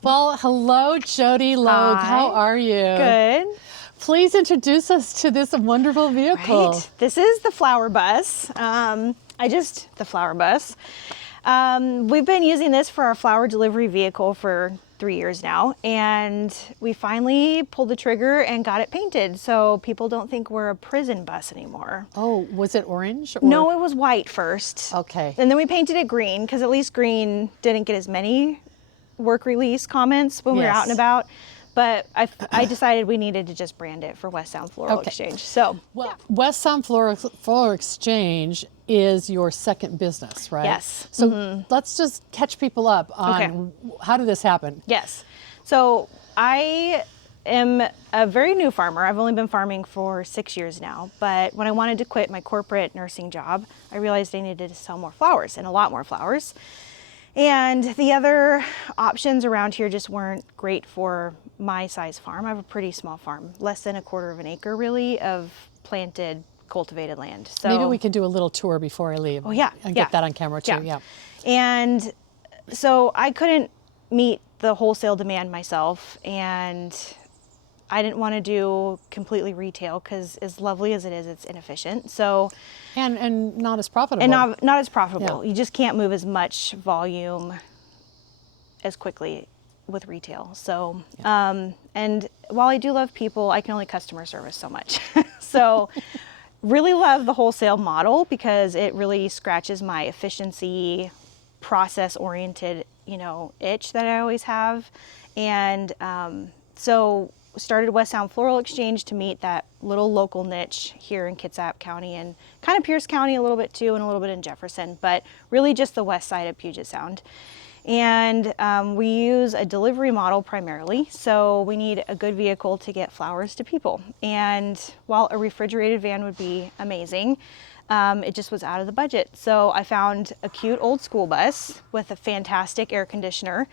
Well, hello, Jodi Logue. Hi. How are you? Good. Please introduce us to this wonderful vehicle. Right. This is the flower bus. The flower bus. We've been using this for our flower delivery vehicle for 3 years now, and we finally pulled the trigger and got it painted so people don't think we're a prison bus anymore. Oh, was it orange? Or? No, it was white first. Okay. And then we painted it green because at least green didn't get as many work release comments when we were out and about. But I decided we needed to just brand it for West Sound Floral Exchange. So, well, West Sound Floral Exchange is your second business, right? Yes. So let's just catch people up on how did this happen? Yes. So I am a very new farmer. I've only been farming for 6 years now. But when I wanted to quit my corporate nursing job, I realized I needed to sell more flowers and a lot more flowers. And the other options around here just weren't great for my size farm. I have a pretty small farm, less than 1/4 of an acre really of planted, cultivated land. So maybe we can do a little tour before I leave. Oh yeah. And get that on camera too, yeah. And so I couldn't meet the wholesale demand myself, and I didn't want to do completely retail because as lovely as it is, it's inefficient. So and not as profitable. And not as profitable. Yeah. You just can't move as much volume as quickly with retail. So, and while I do love people, I can only customer service so much. So really love the wholesale model because it really scratches my efficiency, process-oriented, itch that I always have. And so started West Sound Floral Exchange to meet that little local niche here in Kitsap County and kind of Pierce County a little bit too, and a little bit in Jefferson, but really just the west side of Puget Sound. And we use a delivery model primarily, so we need a good vehicle to get flowers to people. And while a refrigerated van would be amazing, it just was out of the budget. So I found a cute old school bus with a fantastic air conditioner,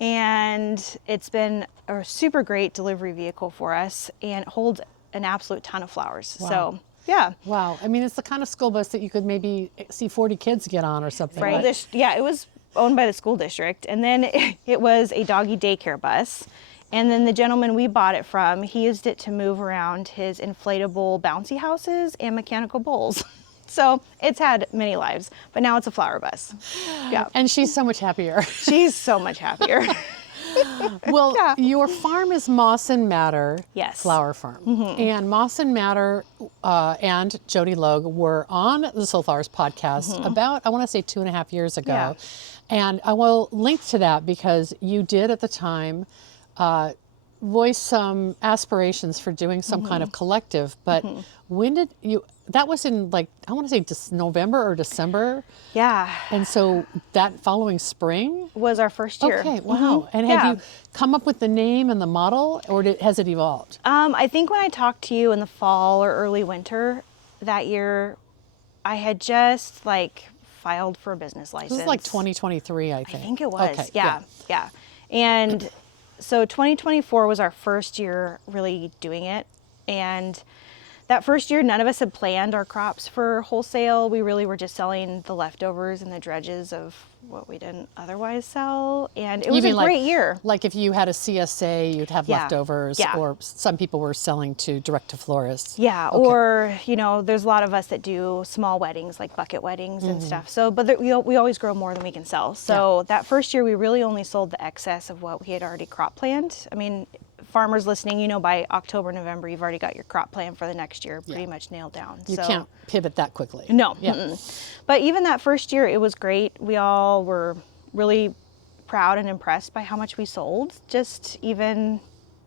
and it's been a super great delivery vehicle for us, and it holds an absolute ton of flowers. Wow. So yeah. Wow. I mean, it's the kind of school bus that you could maybe see 40 kids get on or something. Right. It was owned by the school district, and then it was a doggy daycare bus. And then the gentleman we bought it from, he used it to move around his inflatable bouncy houses and mechanical bowls. So it's had many lives, but now it's a flower bus. Yeah. And she's so much happier. She's so much happier. Well, your farm is Moss and Madder Flower Farm. And Moss and Madder and Jodi Logue were on the Soul Flowers podcast about, I want to say 2.5 years ago. Yeah. And I will link to that because you did at the time voice some aspirations for doing some kind of collective, but when did you, that was in like, I want to say November or December? Yeah. And so that following spring? Was our first year. Okay, wow. And have you come up with the name and the model, or has it evolved? I think when I talked to you in the fall or early winter that year, I had just filed for a business license. This is like 2023, I think. I think it was. Okay, yeah. And so 2024 was our first year really doing it. And that first year, none of us had planned our crops for wholesale. We really were just selling the leftovers and the dredges of what we didn't otherwise sell. And it was a great year. Like if you had a CSA, you'd have leftovers, or some people were selling to direct to florists. Yeah, or, there's a lot of us that do small weddings, like bucket weddings and stuff. So, but we always grow more than we can sell. So that first year, we really only sold the excess of what we had already crop planned. I mean, farmers listening, by October, November, you've already got your crop plan for the next year pretty much nailed down. You can't pivot that quickly. No. But even that first year, it was great. We all were really proud and impressed by how much we sold, just even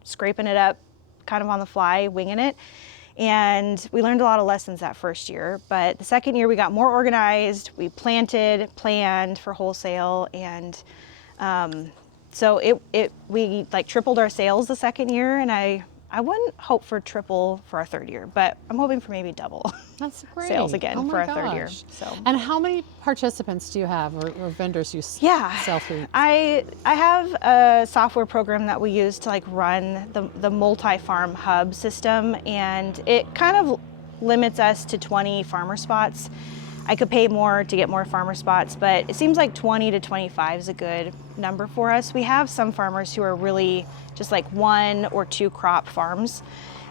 scraping it up kind of on the fly, winging it. And we learned a lot of lessons that first year. But the second year, we got more organized. We planned for wholesale, and so we tripled our sales the second year, and I wouldn't hope for triple for our third year, but I'm hoping for maybe double. That's great. Sales again for our third year. So. And how many participants do you have, or vendors you sell through? I have a software program that we use to run the multi-farm hub system, and it kind of limits us to 20 farmer spots. I could pay more to get more farmer spots, but it seems like 20 to 25 is a good number for us. We have some farmers who are really just like 1 or 2 crop farms.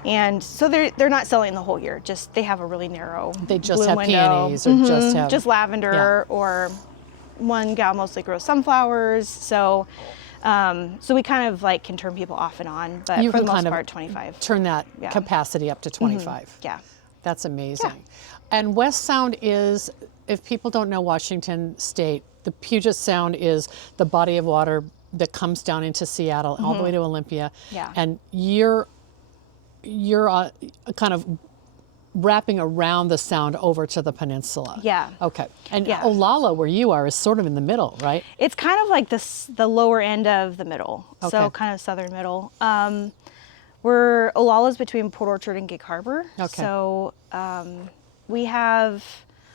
And so they're not selling the whole year, just they have a really narrow They just bloom have window. peonies or just have... Just lavender, or one gal mostly grows sunflowers. So so we kind of like can turn people off and on, but for the most part, 25. Turn that capacity up to 25. Yeah. That's amazing. And West Sound is, if people don't know Washington State, the Puget Sound is the body of water that comes down into Seattle all the way to Olympia. Yeah. And you're kind of wrapping around the sound over to the peninsula. Yeah. Okay. And Olalla, where you are, is sort of in the middle, right? It's kind of like the lower end of the middle, so kind of southern middle. Olalla's between Port Orchard and Gig Harbor. Okay. So we have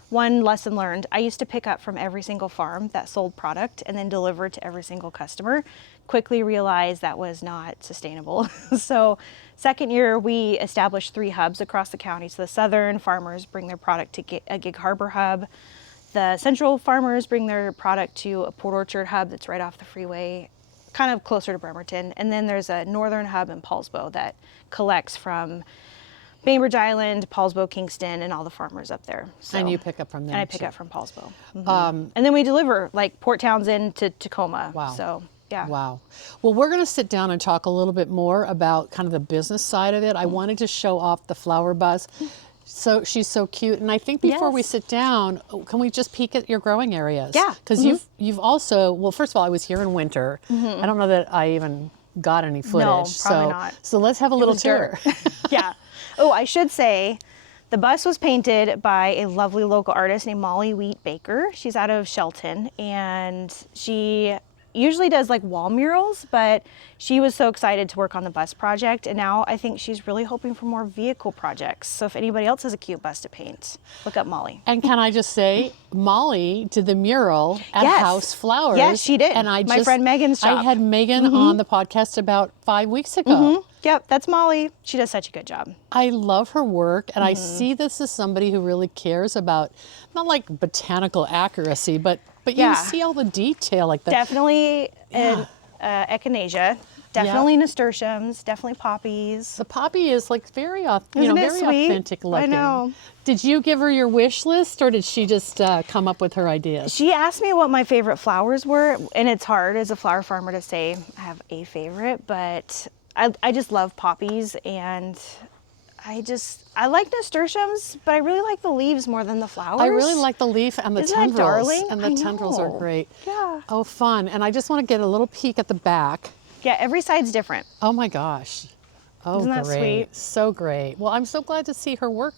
one lesson learned. I used to pick up from every single farm that sold product and then deliver to every single customer. Quickly realized that was not sustainable. So second year, we established 3 hubs across the county. So the southern farmers bring their product to a Gig Harbor hub. The central farmers bring their product to a Port Orchard hub that's right off the freeway, kind of closer to Bremerton. And then there's a northern hub in Paulsbo that collects from Bainbridge Island, Paulsbo, Kingston, and all the farmers up there. So, and you pick up from there. And I pick up from Paulsbo. And then we deliver like Port Townsend to Tacoma. Wow. So yeah. Wow. Well, we're going to sit down and talk a little bit more about kind of the business side of it. I wanted to show off the flower buzz. So she's so cute. And I think before we sit down, can we just peek at your growing areas? Yeah. Because you've also, well, first of all, I was here in winter. I don't know that I even got any footage. No, probably not. So let's have a little tour. Yeah. Oh, I should say, the bus was painted by a lovely local artist named Molly Wheat Baker. She's out of Shelton, and she usually does like wall murals, but she was so excited to work on the bus project, and now I think she's really hoping for more vehicle projects. So if anybody else has a cute bus to paint, look up Molly. And can I just say, Molly did the mural at House Flowers. Yes, she did. And my friend Megan's shop. I had Megan on the podcast about 5 weeks ago. Yep, that's Molly. She does such a good job. I love her work, and I see this as somebody who really cares about, not like botanical accuracy, but you see all the detail, like that. Definitely echinacea, definitely nasturtiums, definitely poppies. The poppy is like very, Isn't it very sweet? authentic looking. I know. Did you give her your wish list, or did she just come up with her ideas? She asked me what my favorite flowers were, and it's hard as a flower farmer to say I have a favorite, but I just love poppies, and I like nasturtiums, but I really like the leaves more than the flowers. I really like the leaf and the Isn't tendrils. that darling? And the tendrils are great. Yeah. Oh, fun. And I just want to get a little peek at the back. Yeah, every side's different. Oh my gosh. Oh, Isn't that great. sweet? So great. Well, I'm so glad to see her work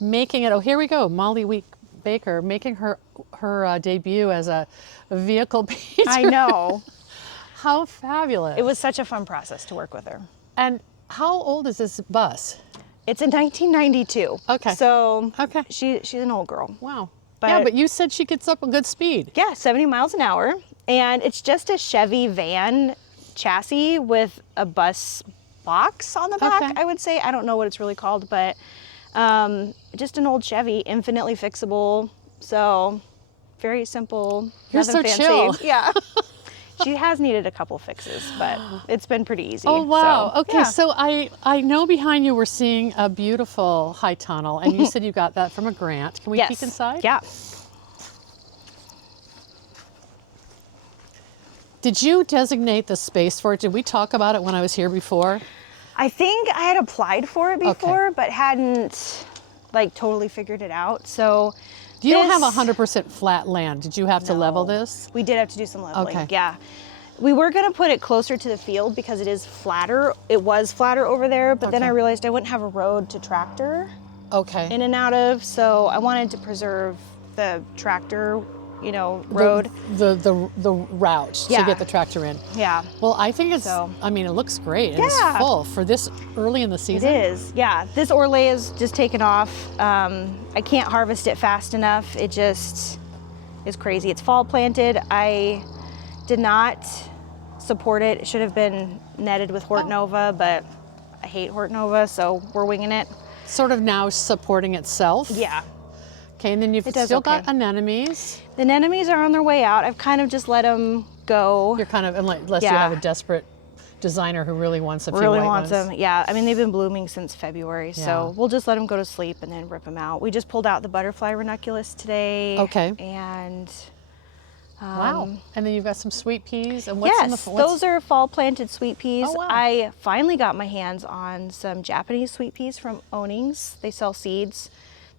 making it. Oh, here we go. Molly Wheat Baker making her debut as a vehicle painter. I know. How fabulous. It was such a fun process to work with her. And how old is this bus? It's in 1992. Okay. So Okay. she's an old girl. Wow. But but you said she gets up a good speed. Yeah, 70 miles an hour. And it's just a Chevy van chassis with a bus box on the back, Okay. I would say. I don't know what it's really called, but just an old Chevy, infinitely fixable. So very simple. You're nothing so fancy. chill. Yeah. She has needed a couple fixes, but it's been pretty easy. Oh, wow. So, Okay, yeah. so I know behind you we're seeing a beautiful high tunnel, and you said you got that from a grant. Can we peek inside? Yeah. Did you designate the space for it? Did we talk about it when I was here before? I think I had applied for it before, but hadn't like totally figured it out. So You don't have 100% flat land. Did you have to level No. this? We did have to do some leveling. Okay. Yeah. We were going to put it closer to the field because it is flatter. It was flatter over there, but then I realized I wouldn't have a road to tractor Okay. in and out of. So I wanted to preserve the tractor, road. The route to Yeah. get the tractor in. Yeah. Well, I think it's, So- I mean, it looks great. And Yeah. it's full for this early in the It season. is, yeah. This Orlay is just taken off. I can't harvest it fast enough. It just is crazy. It's fall planted. I did not support it. It should have been netted with Hortonova, but I hate Hortonova, so we're winging it. Sort of now supporting itself. Yeah. Okay, and then you've It does still okay. got anemones. The anemones are on their way out. I've kind of just let them go. You're kind of, unless you Yeah. have a desperate designer who really wants a few Really white wants ones. them. Yeah, I mean, they've been blooming since February, Yeah. so we'll just let them go to sleep and then rip them out. We just pulled out the butterfly ranunculus today. Okay. And Wow. And then you've got some sweet peas. And what's in the yes, those are fall planted sweet peas. Oh, wow. I finally got my hands on some Japanese sweet peas from Onings. They sell seeds.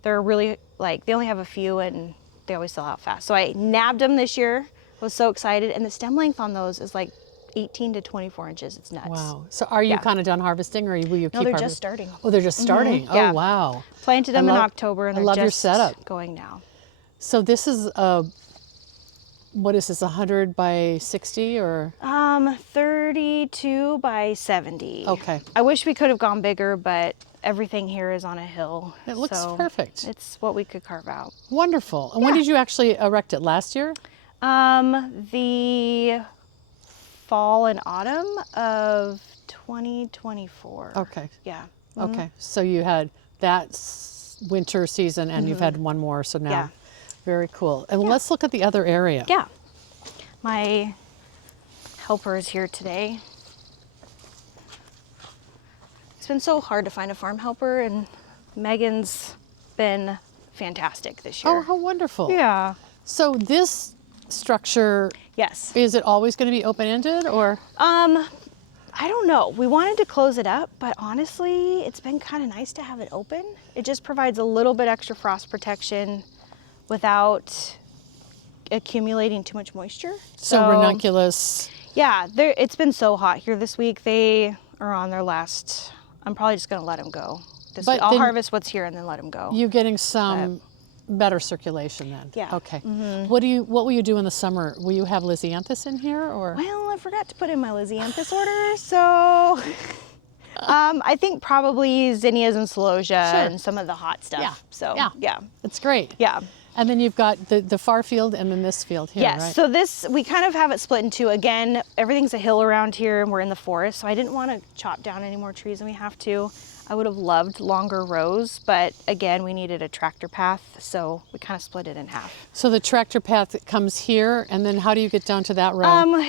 They're really, like, they only have a few and they always sell out fast. So I nabbed them this year. I was so excited. And the stem length on those is like 18 to 24 inches. It's nuts. Wow. So are you Yeah. kind of done harvesting, or will you keep No, they're harvesting? just starting. Oh, they're just starting. Yeah. Oh, wow. Planted them I in love- October and I they're love your just setup. going now. So this is what is this, 100 by 60 or? 32 by 70. Okay. I wish we could have gone bigger, but everything here is on a hill. It looks so perfect. It's what we could carve out. Wonderful. And when did you actually erect it? Last year? The fall and autumn of 2024. Okay. Yeah. Okay. So you had that winter season and you've had one more. So now, Yeah. very cool. And let's look at the other area. Yeah. My helper is here today. It's been so hard to find a farm helper, and Megan's been fantastic this year. Oh, how wonderful. Yeah. So this structure, Yes. is it always going to be open-ended or? I don't know. We wanted to close it up, but honestly, it's been kind of nice to have it open. It just provides a little bit extra frost protection without accumulating too much moisture. So ranunculus. Yeah, it's been so hot here this week. They are on their last. I'm probably just going to let them go. This But week. I'll then harvest what's here and then let them go. You getting some better circulation then? Yeah. Okay. What will you do in the summer? Will you have Lysianthus in here or? Well, I forgot to put in my Lysianthus order, so I think probably zinnias and celosia Sure. and some of the hot stuff. Yeah. So Yeah. yeah. It's great. Yeah. And then you've got the far field and then this field here, Yes, right? so this, we kind of have it split in two. Again, everything's a hill around here and we're in the forest, so I didn't want to chop down any more trees than we have to. I would have loved longer rows, but again, we needed a tractor path, so we kind of split it in half. So the tractor path comes here, and then how do you get down to that row?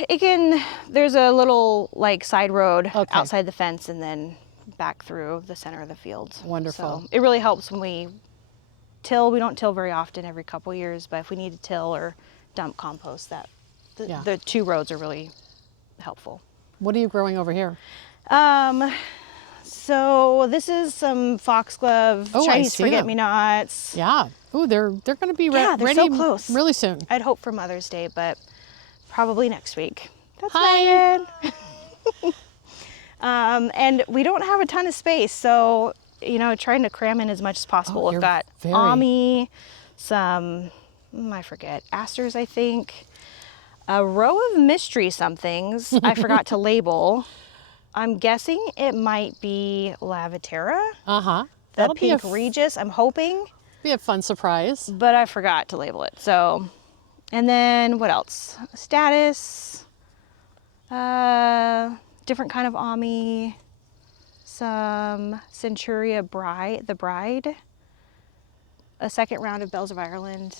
There's a little like side road Okay. outside the fence and then back through the center of the field. Wonderful. So it really helps when we till. We don't till very often, every couple years, but if we need to till or dump compost, Yeah. the two roads are really helpful. What are you growing over here? So this is some foxglove, Oh, I Chinese see them. forget-me-nots. Yeah. Ooh, they're going to be Yeah, they're ready so close. really soon. I'd hope for Mother's Day, but probably next week. That's Hi. Megan. And we don't have a ton of space, so trying to cram in as much as possible. Oh, We've you're got very- Ami, some I forget, asters, I think, a row of mystery somethings I forgot to label. I'm guessing it might be Lavitera, Uh-huh. the That'll be pink Regis. I'm hoping, be a fun surprise. but I forgot to label it. So, and then what else? Status, different kind of Ami, some Centuria the Bride, a second round of Bells of Ireland,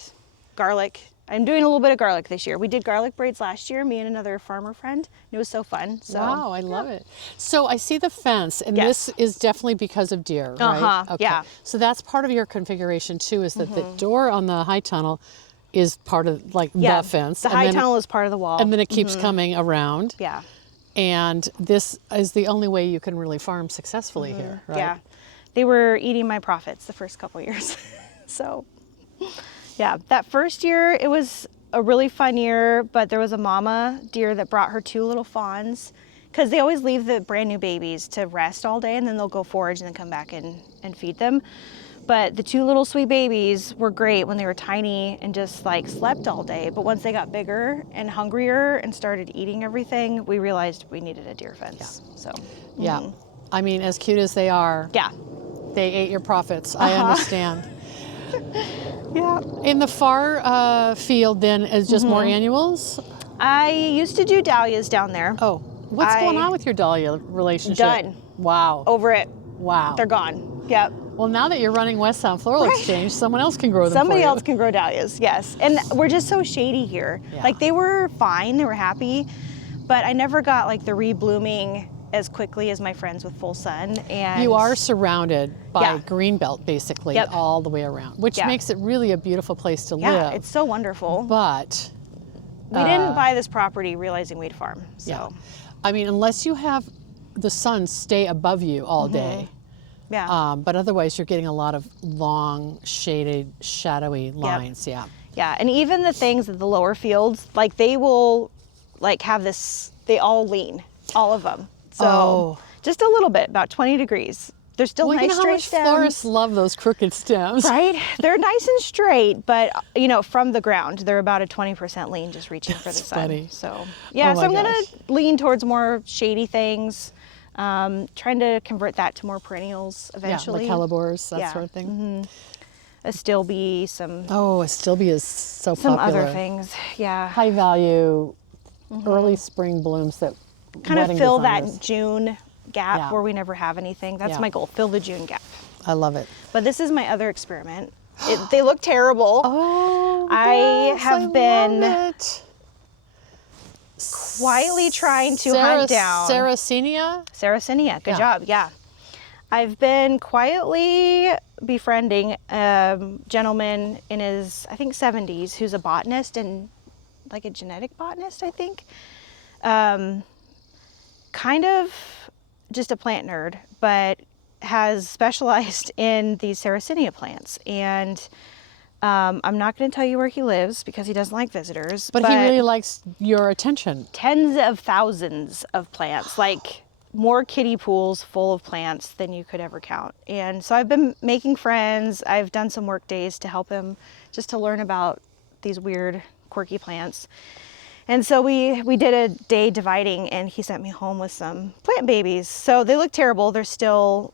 garlic. I'm doing a little bit of garlic this year. We did garlic braids last year, me and another farmer friend. It was so fun. So, Wow, I love it. So I see the fence, and Yes. this is definitely because of deer, right? Uh-huh, yeah. So that's part of your configuration too, is that the door on the high tunnel is part of the fence. The and high then tunnel is part of the wall. And then it keeps coming around. Yeah. And this is the only way you can really farm successfully here, right? Yeah, they were eating my profits the first couple years. So, yeah, that first year it was a really fun year, but there was a mama deer that brought her 2 little fawns, because they always leave the brand new babies to rest all day and then they'll go forage and then come back and feed them. But the 2 little sweet babies were great when they were tiny and just slept all day. But once they got bigger and hungrier and started eating everything, we realized we needed a deer fence. So, Yeah. I mean, as cute as they are, yeah. they ate your profits. I understand. Yeah. In the far field, then, is just more annuals? I used to do dahlias down there. Oh, what's going on with your dahlia relationship? Done. Wow. Over it. Wow. They're gone. Yep. Well, now that you're running West Sound Floral Exchange, someone else can grow them Somebody for you. else can grow dahlias, yes. And we're just so shady here. Yeah. Like, they were fine, they were happy, but I never got like the reblooming as quickly as my friends with full sun. And You are surrounded by Yeah. green belt basically Yep. all the way around, which Yeah. makes it really a beautiful place to yeah, live. it's so wonderful. But We didn't buy this property realizing we'd farm, so. yeah, I mean, unless you have the sun stay above you all day, Yeah. but otherwise you're getting a lot of long, shaded, shadowy lines. Yeah. Yeah, and even the things at the lower fields, like they will like have this, they all lean, all of them. So Oh. just a little bit, about 20 degrees. They're still Well, nice you know how straight much stems. florists love those crooked stems. Right? They're nice and straight, but you know, from the ground, they're about a 20% lean, just reaching for the sun. funny. So yeah, Oh so my I'm gonna gosh. lean towards more shady things, trying to convert that to more perennials eventually. Yeah, like hellebores, that Yeah. sort of thing. Astilbe, some Astilbe is so some popular. other things. Yeah. High value, early spring blooms that Kind of wedding fill designers- that June gap Yeah. where we never have anything. That's Yeah. my goal, fill the June gap. I love it. But this is my other experiment. They look terrible. Oh, I yes, have I been love it. quietly trying to hunt down Sarracenia? Sarracenia. Good Yeah. job. Yeah. I've been quietly befriending a gentleman in his, I think, 70s who's a botanist and like a genetic botanist, I think. Kind of just a plant nerd, but has specialized in these Sarracenia plants. And I'm not going to tell you where he lives because he doesn't like visitors. But he really likes your attention. tens of thousands of plants, like more kiddie pools full of plants than you could ever count. And so I've been making friends. I've done some work days to help him just to learn about these weird, quirky plants. And so we did a day dividing, and he sent me home with some plant babies. So they look terrible. They're still,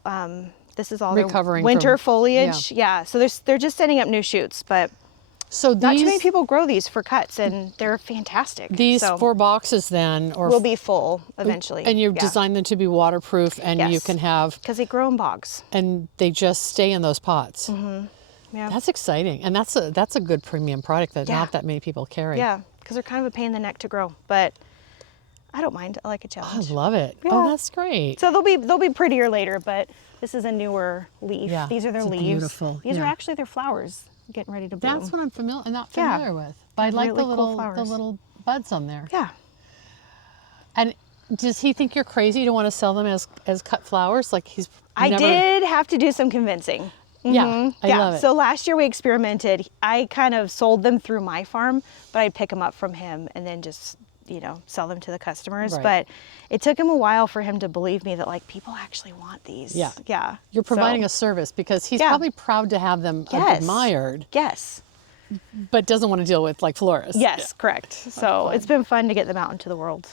this is all their Recovering winter from- foliage. Yeah, so they're just setting up new shoots, but So not too many these, people grow these for cuts, and they're fantastic. these so 4 boxes then, or will be full eventually. and you've designed them to be waterproof, and you Yes. can have, because they grow in bogs. and they just stay in those pots. Yeah. That's exciting, and that's a good premium product that Yeah. not that many people carry. Yeah, because they're kind of a pain in the neck to grow, but I don't mind. I like a I challenge. love it. Yeah. Oh, that's great. So they'll be prettier later, but this is a newer leaf. Yeah, These are their it's leaves. beautiful, These are yeah. actually their flowers getting ready to bloom. That's what I'm not Yeah. familiar with. But I They're like really the cool little flowers. buds on there. Yeah. And does he think you're crazy to want to sell them as cut flowers? Like he's I never... did have to do some convincing. Yeah, I love it. So last year we experimented. I kind of sold them through my farm, but I'd pick them up from him and then just, sell them to the customers. Right. But it took him a while for him to believe me that like people actually want these. Yeah. Yeah. You're providing So- a service because he's Yeah. probably proud to have them Yes. admired, Yes. but doesn't want to deal with like florists. Yes, correct. So it's been fun to get them out into the world.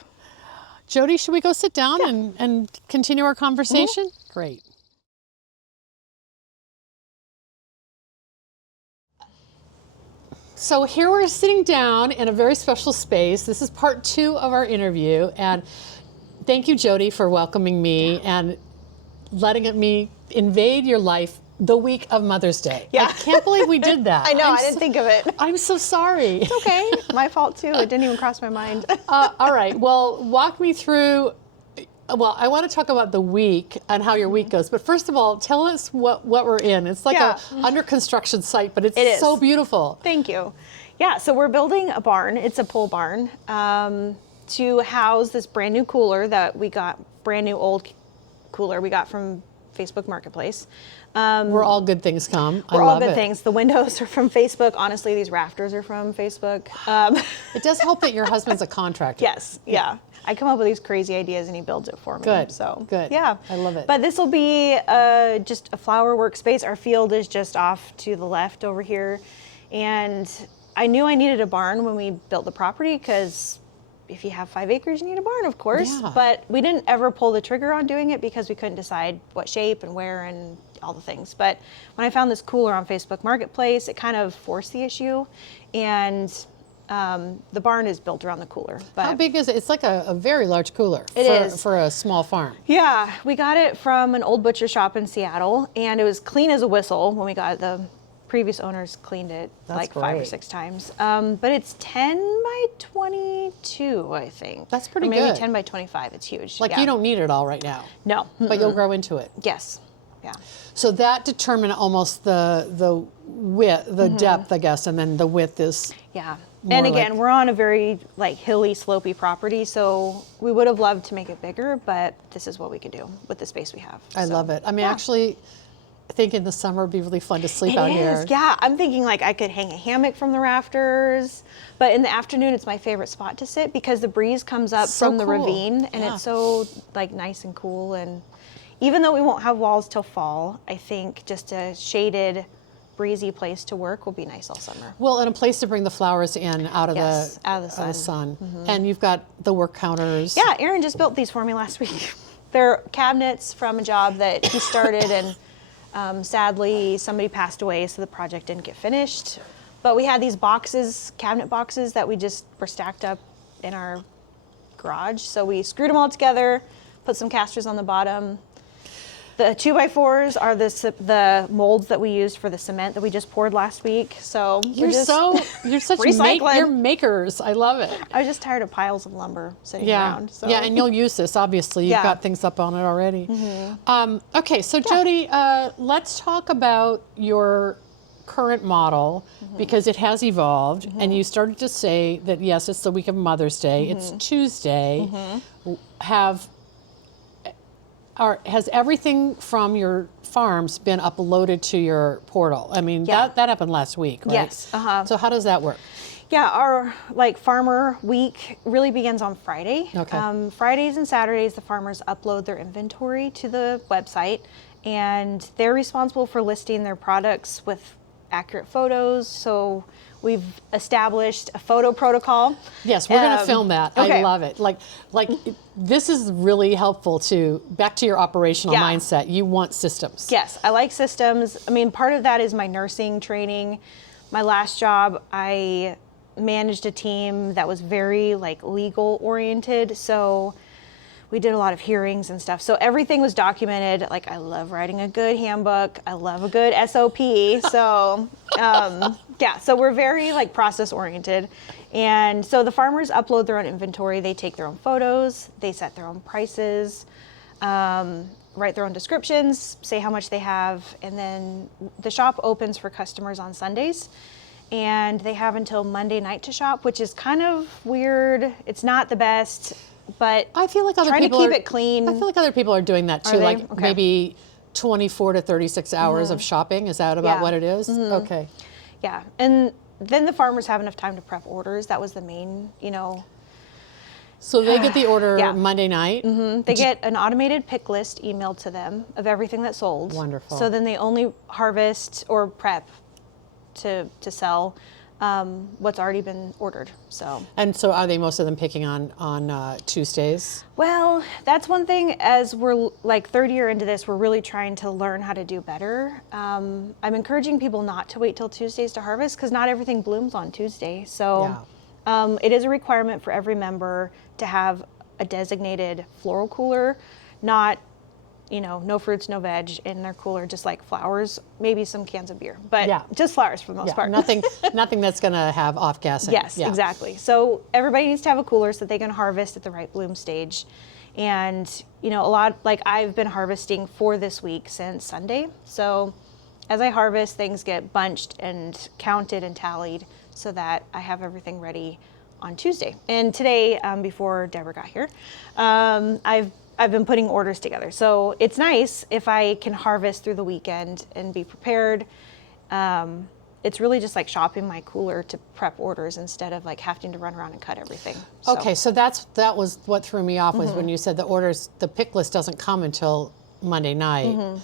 Jodi, should we go sit down and continue our conversation? Great. So here we're sitting down in a very special space. This is part 2 of our interview, and thank you, Jodi, for welcoming me and letting me invade your life the week of Mother's Day. Yeah. I can't believe we did that. I know, I'm I didn't think of it. I'm so sorry. Okay, my fault too. It didn't even cross my mind. All right. Well, walk me through. Well, I want to talk about the week and how your week goes. But first of all, tell us what we're in. It's like Yeah. a under construction site, but it's It is. so beautiful. Thank you. Yeah, so we're building a barn. It's a pole barn to house this brand new cooler that we got, brand new old cooler we got from Facebook Marketplace. Where all good things come. I We're all love good it. things. The windows are from Facebook. Honestly, these rafters are from Facebook. It does help that your husband's a contractor. Yes, yeah. I come up with these crazy ideas and he builds it for me. Good, So good. Yeah, I love it. But this will be just a flower workspace. Our field is just off to the left over here, and I knew I needed a barn when we built the property because if you have 5 acres, you need a barn, of course. Yeah. But we didn't ever pull the trigger on doing it because we couldn't decide what shape and where and all the things. But when I found this cooler on Facebook Marketplace, it kind of forced the issue, and The barn is built around the cooler. But How big is it? It's like a very large cooler is. for a small farm. Yeah, we got it from an old butcher shop in Seattle, and it was clean as a whistle when we got it. The previous owners cleaned it That's like 5 or great. 6 times. But it's 10 by 22, I think. That's pretty or maybe good. 10 by 25. It's huge. Like yeah. you don't need it all right now, No. but you'll grow into it. Yes. Yeah. So that determined almost the width, the depth, I guess, and then the width is. Yeah. More And again, like- we're on a very like hilly, slopey property, so we would have loved to make it bigger, but this is what we could do with the space we have. I So, love it. I mean, yeah. actually, I think in the summer it'd be really fun to sleep It out is, here. yeah. I'm thinking like I could hang a hammock from the rafters, but in the afternoon it's my favorite spot to sit because the breeze comes up So from the cool. ravine and Yeah. it's so like nice and cool. And even though we won't have walls till fall, I think just a shaded, breezy place to work will be nice all summer. Well, and a place to bring the flowers in out of Yes, the out of the sun. And you've got the work counters. Yeah, Aaron just built these for me last week. They're cabinets from a job that he started, and sadly somebody passed away, so the project didn't get finished. But we had these boxes, cabinet boxes, that we just were stacked up in our garage. So we screwed them all together, put some casters on the bottom. The 2x4s are the molds that we used for the cement that we just poured last week. So You're such recycling. you're makers. I love it. I was just tired of piles of lumber sitting Yeah, around. So. yeah, and you'll use this. Obviously, you've Yeah. got things up on it already. Okay, so Jodi, let's talk about your current model because it has evolved, and you started to say that yes, it's the week of Mother's Day. It's Tuesday. Has everything from your farms been uploaded to your portal? I mean, Yeah. that happened last week, right? Yes, So how does that work? Yeah, our like farmer week really begins on Friday. Okay. Fridays and Saturdays, the farmers upload their inventory to the website, and they're responsible for listing their products with accurate photos. So we've established a photo protocol. Yes, we're going to film that. I okay. love it. This is really helpful back to your operational Yeah. mindset. You want systems. Yes, I like systems. I mean, part of that is my nursing training. My last job, I managed a team that was very like legal oriented. So we did a lot of hearings and stuff. So everything was documented. Like I love writing a good handbook. I love a good SOP. So yeah, so we're very like process oriented. And so the farmers upload their own inventory. They take their own photos. They set their own prices, write their own descriptions, say how much they have. And then the shop opens for customers on Sundays. And they have until Monday night to shop, which is kind of weird. It's not the best, but I feel like other trying people to keep are, it clean. I feel like other people are doing that too, they? like Okay. maybe 24 to 36 hours of shopping. Is that about Yeah. what it is? Okay. Yeah, and then the farmers have enough time to prep orders. That was the main, So they get the order Yeah. Monday night. they get an automated pick list emailed to them of everything that sold. Wonderful. So then they only harvest or prep to sell what's already been ordered. So. And so are they most of them picking on Tuesdays? Well, that's one thing. As we're like third year into this, we're really trying to learn how to do better. I'm encouraging people not to wait till Tuesdays to harvest because not everything blooms on Tuesday. So it is a requirement for every member to have a designated floral cooler, not no fruits, no veg in their cooler, just like flowers, maybe some cans of beer, but just flowers for the most part. Nothing that's going to have off gassing. Yes, exactly. So everybody needs to have a cooler so that they can harvest at the right bloom stage. And, a lot, like I've been harvesting for this week since Sunday. So as I harvest, things get bunched and counted and tallied so that I have everything ready on Tuesday. And today, before Deborah got here, I've been putting orders together. So it's nice if I can harvest through the weekend and be prepared. It's really just like shopping my cooler to prep orders instead of like having to run around and cut everything. So. Okay, so that was what threw me off was when you said the pick list doesn't come until Monday night.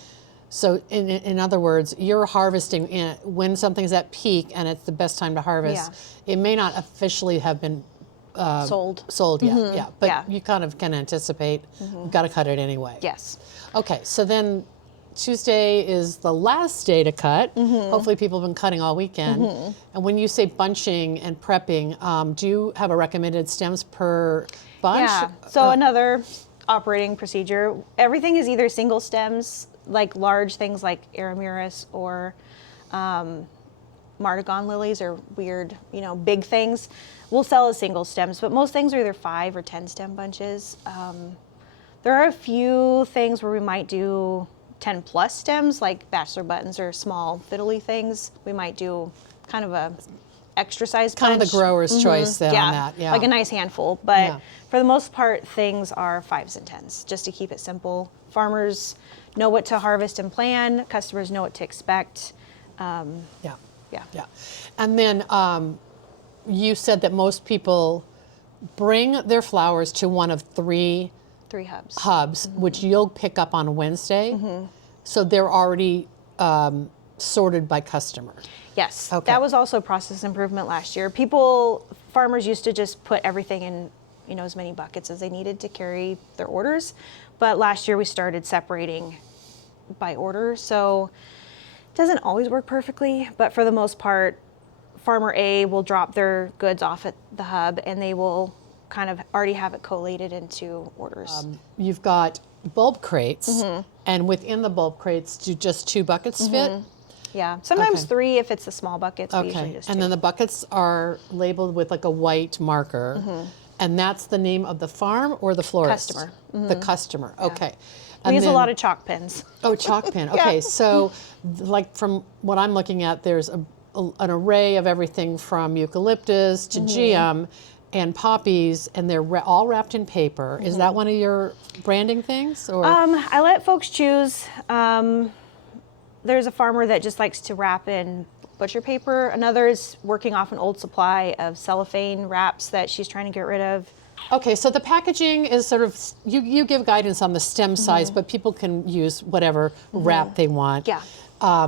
So in other words, you're harvesting when something's at peak and it's the best time to harvest. It may not officially have been sold yet, but you kind of can anticipate you've got to cut it anyway. Yes. Okay, so then Tuesday is the last day to cut. Hopefully people have been cutting all weekend. And when you say bunching and prepping, do you have a recommended stems per bunch? Yeah, so another operating procedure, everything is either single stems, like large things like Aramuris or Martagon lilies or weird, big things. We'll sell as single stems, but most things are either 5 or 10 stem bunches. There are a few things where we might do 10 plus stems, like bachelor buttons or small fiddly things. We might do kind of a extra size Kind bunch. of the grower's choice then on that. Yeah. Like a nice handful. But for the most part, things are 5s and 10s, just to keep it simple. Farmers know what to harvest and plan. Customers know what to expect. Yeah. And then you said that most people bring their flowers to one of 3 hubs. Which you'll pick up on Wednesday. So they're already sorted by customer. Yes, Okay. that was also a process improvement last year. Farmers used to just put everything in, as many buckets as they needed to carry their orders. But last year we started separating by order. So it doesn't always work perfectly, but for the most part, Farmer A will drop their goods off at the hub and they will kind of already have it collated into orders. You've got bulb crates, and within the bulb crates, do just 2 buckets fit? Yeah, sometimes Okay. 3 if it's the small buckets, but usually Okay, just and 2. then the buckets are labeled with like a white marker, and that's the name of the farm or the florist? Customer. The customer, okay. We And use a then- lot of chalk pens. Oh, chalk pen. Okay, so like from what I'm looking at, there's an array of everything from eucalyptus to geum and poppies, and they're all wrapped in paper. Is that one of your branding things? Or I let folks choose. There's a farmer that just likes to wrap in butcher paper. Another is working off an old supply of cellophane wraps that she's trying to get rid of. Okay, so the packaging is sort of, you give guidance on the stem size, but people can use whatever wrap they want. Yeah.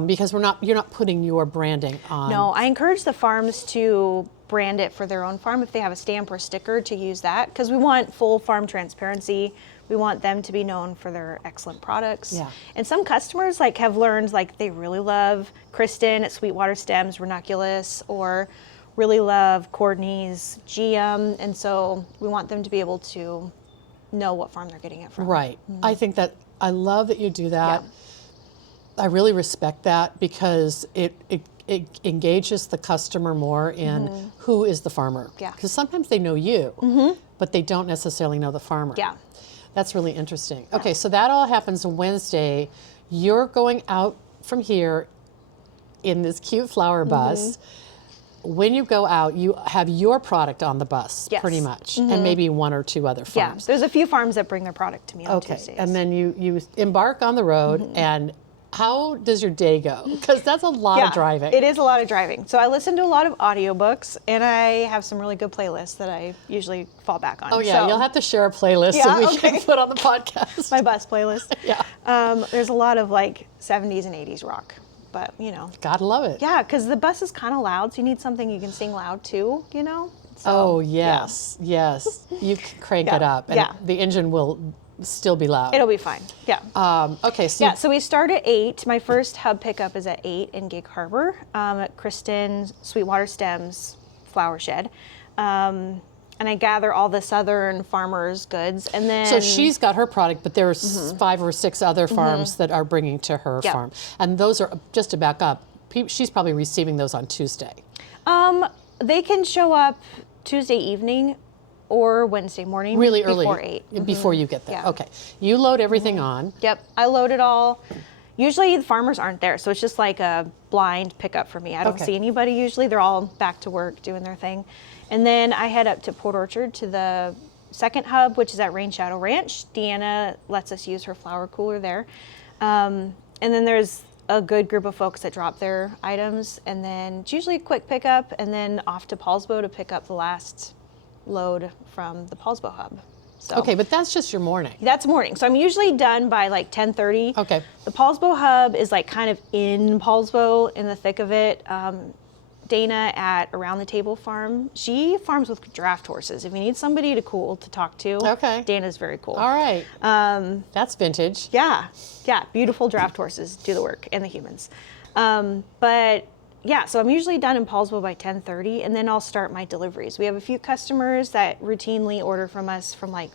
Because you're not putting your branding on. No, I encourage the farms to brand it for their own farm if they have a stamp or sticker to use that, because we want full farm transparency. We want them to be known for their excellent products. Yeah. And some customers have learned they really love Kristen at Sweetwater Stems Ranunculus, or really love Courtney's geum, and so we want them to be able to know what farm they're getting it from. Right. I love that you do that. Yeah. I really respect that because it engages the customer more in who is the farmer. Yeah. Because sometimes they know you, but they don't necessarily know the farmer. Yeah. That's really interesting. Okay, so that all happens Wednesday. You're going out from here in this cute flower bus. When you go out, you have your product on the bus, Yes. pretty much, and maybe 1 or 2 other Yeah, farms. there's a few farms that bring their product to me on Okay, Tuesdays. and then you embark on the road, and how does your day go? Because that's a lot of driving. It is a lot of driving. So I listen to a lot of audiobooks, and I have some really good playlists that I usually fall back on. Oh yeah, So, you'll have to share a playlist Yeah, so we okay. can put on the podcast. my bus playlist. Yeah. There's a lot of 70s and 80s rock, but Gotta love it. yeah, because the bus is kind of loud, so you need something you can sing loud too, So, Oh yes, yes. You can crank it up, and the engine will still be loud. It'll be fine. Yeah. Okay, so Yeah, so we start at 8. My first hub pickup is at 8 in Gig Harbor at Kristen Sweetwater Stems Flower Shed. And I gather all the southern farmers' goods. And then So she's got her product, but there's 5 or 6 other farms that are bringing to her farm. And those are, just to back up, she's probably receiving those on Tuesday. they can show up Tuesday evening or Wednesday morning. Really early. Before 8. Before you get there. Yeah. Okay. You load everything on. Yep, I load it all. Usually the farmers aren't there, so it's just like a blind pickup for me. I don't see anybody usually. They're all back to work doing their thing. And then I head up to Port Orchard to the second hub, which is at Rain Shadow Ranch. Deanna lets us use her flower cooler there. And then there's a good group of folks that drop their items, and then it's usually a quick pickup, and then off to Paulsbo to pick up the last load from the Paulsbo hub. So Okay, but that's just your morning. that's morning. So I'm usually done by 10:30. Okay. The Paulsbo hub is kind of in Paulsbo, in the thick of it. Dana at Around the Table Farm. She farms with draft horses. If you need somebody to talk to, Okay. Dana's very cool. All right. That's vintage. Yeah, beautiful draft horses do the work, and the humans. But yeah, so I'm usually done in Paulsville by 10:30, and then I'll start my deliveries. We have a few customers that routinely order from us from like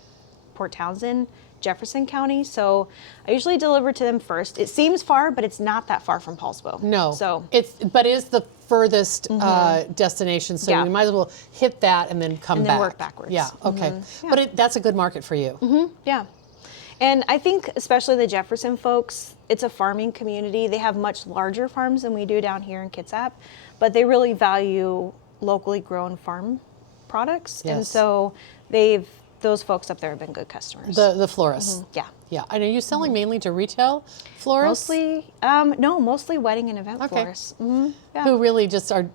Port Townsend, Jefferson County, so I usually deliver to them first. It seems far, but it's not that far from Paulsville. No. So But it's the furthest destination, so Yeah. we might as well hit that and then come And back. then work backwards. Yeah, okay. Yeah. But that's a good market for you. Yeah. And I think especially the Jefferson folks, it's a farming community. They have much larger farms than we do down here in Kitsap, but they really value locally grown farm products. And Yes. so those folks up there have been good customers. The florists. Yeah. Yeah. And are you selling mainly to retail florists? Mostly, no, mostly wedding and event Okay. florists. Yeah. Who really just are,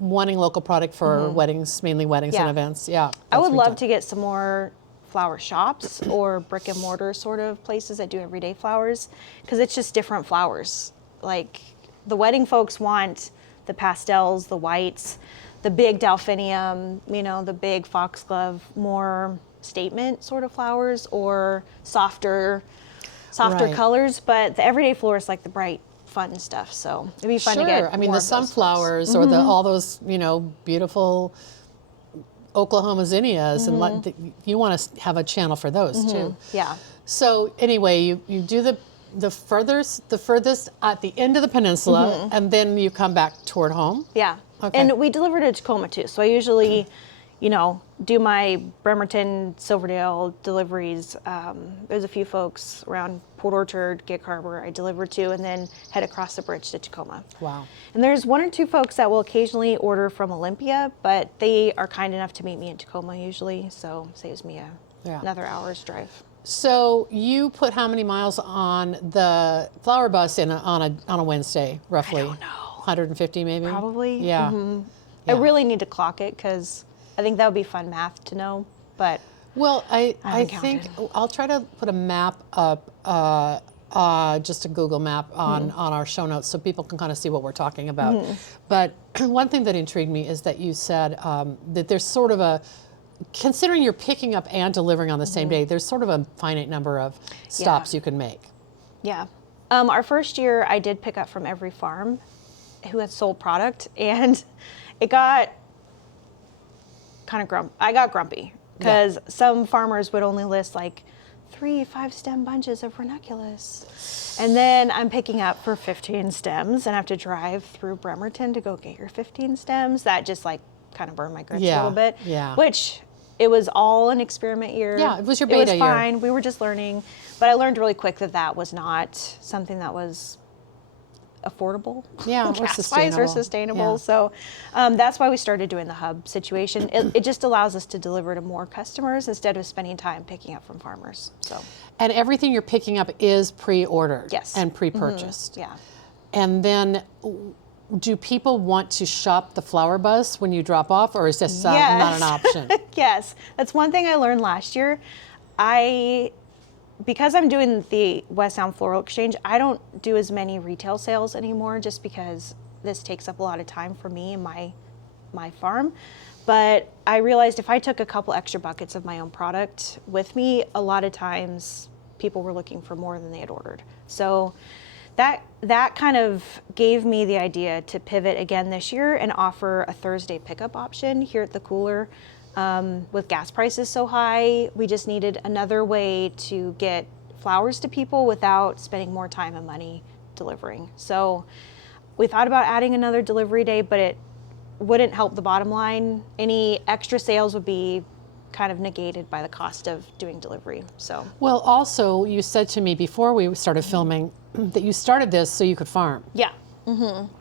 wanting local product for weddings, mainly weddings and Yeah. events. Yeah. I that's would love retail. to get some more flower shops or brick and mortar sort of places that do everyday flowers, because it's just different flowers. Like the wedding folks want the pastels, the whites, the big delphinium, the big foxglove, more statement sort of flowers, or softer Right. colors. But the everyday florists like the bright, fun stuff. So it'd be fun to get. Sure. I mean, more the of those sunflowers or all those, beautiful Oklahoma zinnias, and you want to have a channel for those too. Yeah. So anyway, you do the furthest at the end of the peninsula, and then you come back toward home. Yeah. Okay. And we deliver to Tacoma too. So I usually, do my Bremerton, Silverdale deliveries. There's a few folks around Port Orchard, Gig Harbor I deliver to, and then head across the bridge to Tacoma. Wow. And there's one or two folks that will occasionally order from Olympia, but they are kind enough to meet me in Tacoma usually. So saves me another hour's drive. So you put how many miles on the flower bus on a Wednesday, roughly? I don't know. 150 maybe? Probably. Yeah. I Yeah. really need to clock it because I think that would be fun math to know. But Well, I haven't think counted. I'll try to put a map up, just a Google map on our show notes so people can kind of see what we're talking about. But one thing that intrigued me is that you said that there's sort of considering you're picking up and delivering on the same day, there's sort of a finite number of stops you can make. yeah. Our first year, I did pick up from every farm who had sold product, and it got kind of I got grumpy because some farmers would only list like 3 5-stem bunches of ranunculus. And then I'm picking up for 15 stems and I have to drive through Bremerton to go get your 15 stems. That just like kind of burned my grits a little bit. Yeah. Which it was all an experiment year. Yeah, it was your beta It was year. fine. We were just learning. But I learned really quick that was not something that was affordable. Yeah, or gas-wise or sustainable. Yeah. So that's why we started doing the hub situation. It just allows us to deliver to more customers instead of spending time picking up from farmers. So And everything you're picking up is pre-ordered Yes. and pre-purchased. yeah. And then do people want to shop the flower bus when you drop off, or is this Yes. not an option? Yes, that's one thing I learned last year. Because I'm doing the West Sound Floral Exchange, I don't do as many retail sales anymore just because this takes up a lot of time for me and my farm. But I realized if I took a couple extra buckets of my own product with me, a lot of times people were looking for more than they had ordered. So that kind of gave me the idea to pivot again this year and offer a Thursday pickup option here at the cooler. With gas prices so high, we just needed another way to get flowers to people without spending more time and money delivering. So we thought about adding another delivery day, but it wouldn't help the bottom line. Any extra sales would be kind of negated by the cost of doing delivery. So Well, also, you said to me before we started filming that you started this so you could farm. yeah.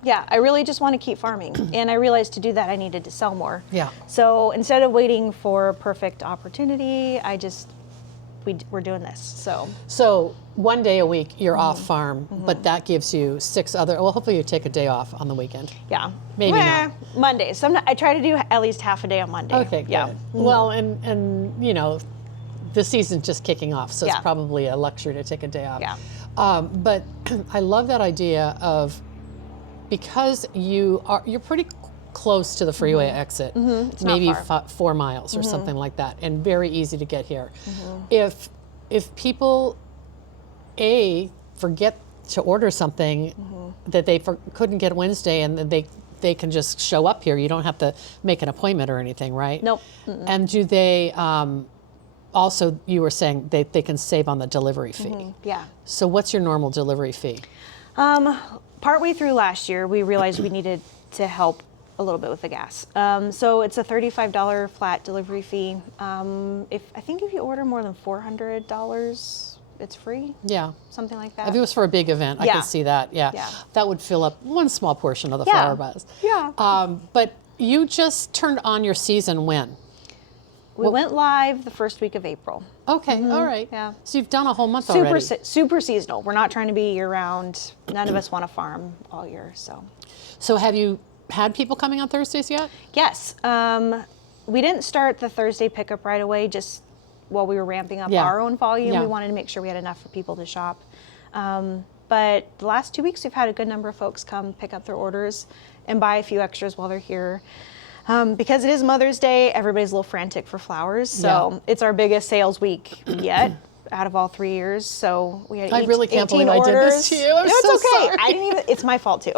Yeah, I really just want to keep farming. And I realized to do that, I needed to sell more. Yeah. So instead of waiting for a perfect opportunity, we're doing this. So one day a week you're off farm, but that gives you 6 other, well, hopefully you take a day off on the weekend. Yeah. Maybe not. Mondays. I try to do at least half a day on Monday. Okay, good. Yeah. Well, and the season's just kicking off, so it's Yeah. probably a luxury to take a day off. Yeah. But I love that idea of because you're pretty close to the freeway exit, It's not maybe far. 4 miles or something like that, and very easy to get here. If people forget to order something that they couldn't get Wednesday, and then they can just show up here. You don't have to make an appointment or anything, right? Nope. And do they also, you were saying they can save on the delivery fee. Yeah. So what's your normal delivery fee? Partway through last year, we realized we needed to help a little bit with the gas. So it's a $35 flat delivery fee. I think if you order more than $400, it's free. Yeah. Something like that. If it was for a big event, I Yeah. could see that. Yeah. Yeah. That would fill up one small portion of the Yeah. flower buzz. Yeah. But you just turned on your season when? We went live the first week of April. Okay. All right. Yeah. So you've done a whole month already. Super seasonal. We're not trying to be year round. None of us want to farm all year, so. So have you had people coming on Thursdays yet? Yes. We didn't start the Thursday pickup right away, just while we were ramping up Yeah. our own volume. Yeah. We wanted to make sure we had enough for people to shop. But the last 2 weeks, we've had a good number of folks come pick up their orders and buy a few extras while they're here. Because it is Mother's Day, everybody's a little frantic for flowers. So Yeah. it's our biggest sales week yet out of all 3 years. So we had I really can't 18 believe I did this orders. to you. I'm No, it's so okay. sorry. I didn't even, it's my fault too.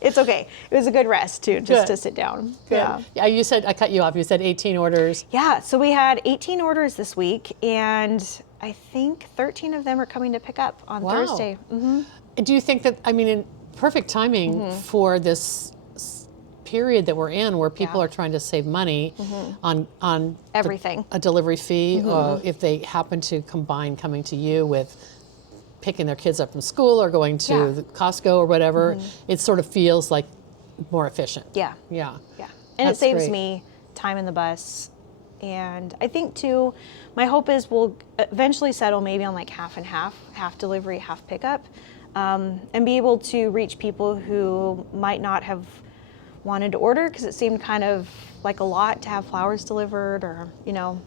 It's okay. It was a good rest too, just to sit down. Yeah. Yeah. You said, I cut you off. You said 18 orders. Yeah, so we had 18 orders this week, and I think 13 of them are coming to pick up on Wow. Thursday. Do you think that, I mean, in perfect timing for this period that we're in, where people Yeah. are trying to save money on Everything. a delivery fee, or if they happen to combine coming to you with picking their kids up from school or going to Yeah. the Costco or whatever, it sort of feels like more efficient. Yeah, Yeah. yeah. And That's it saves great. me time in the bus. And I think too, my hope is we'll eventually settle maybe on like half and half delivery, half pickup, and be able to reach people who might not have wanted to order because it seemed kind of like a lot to have flowers delivered, or, you know,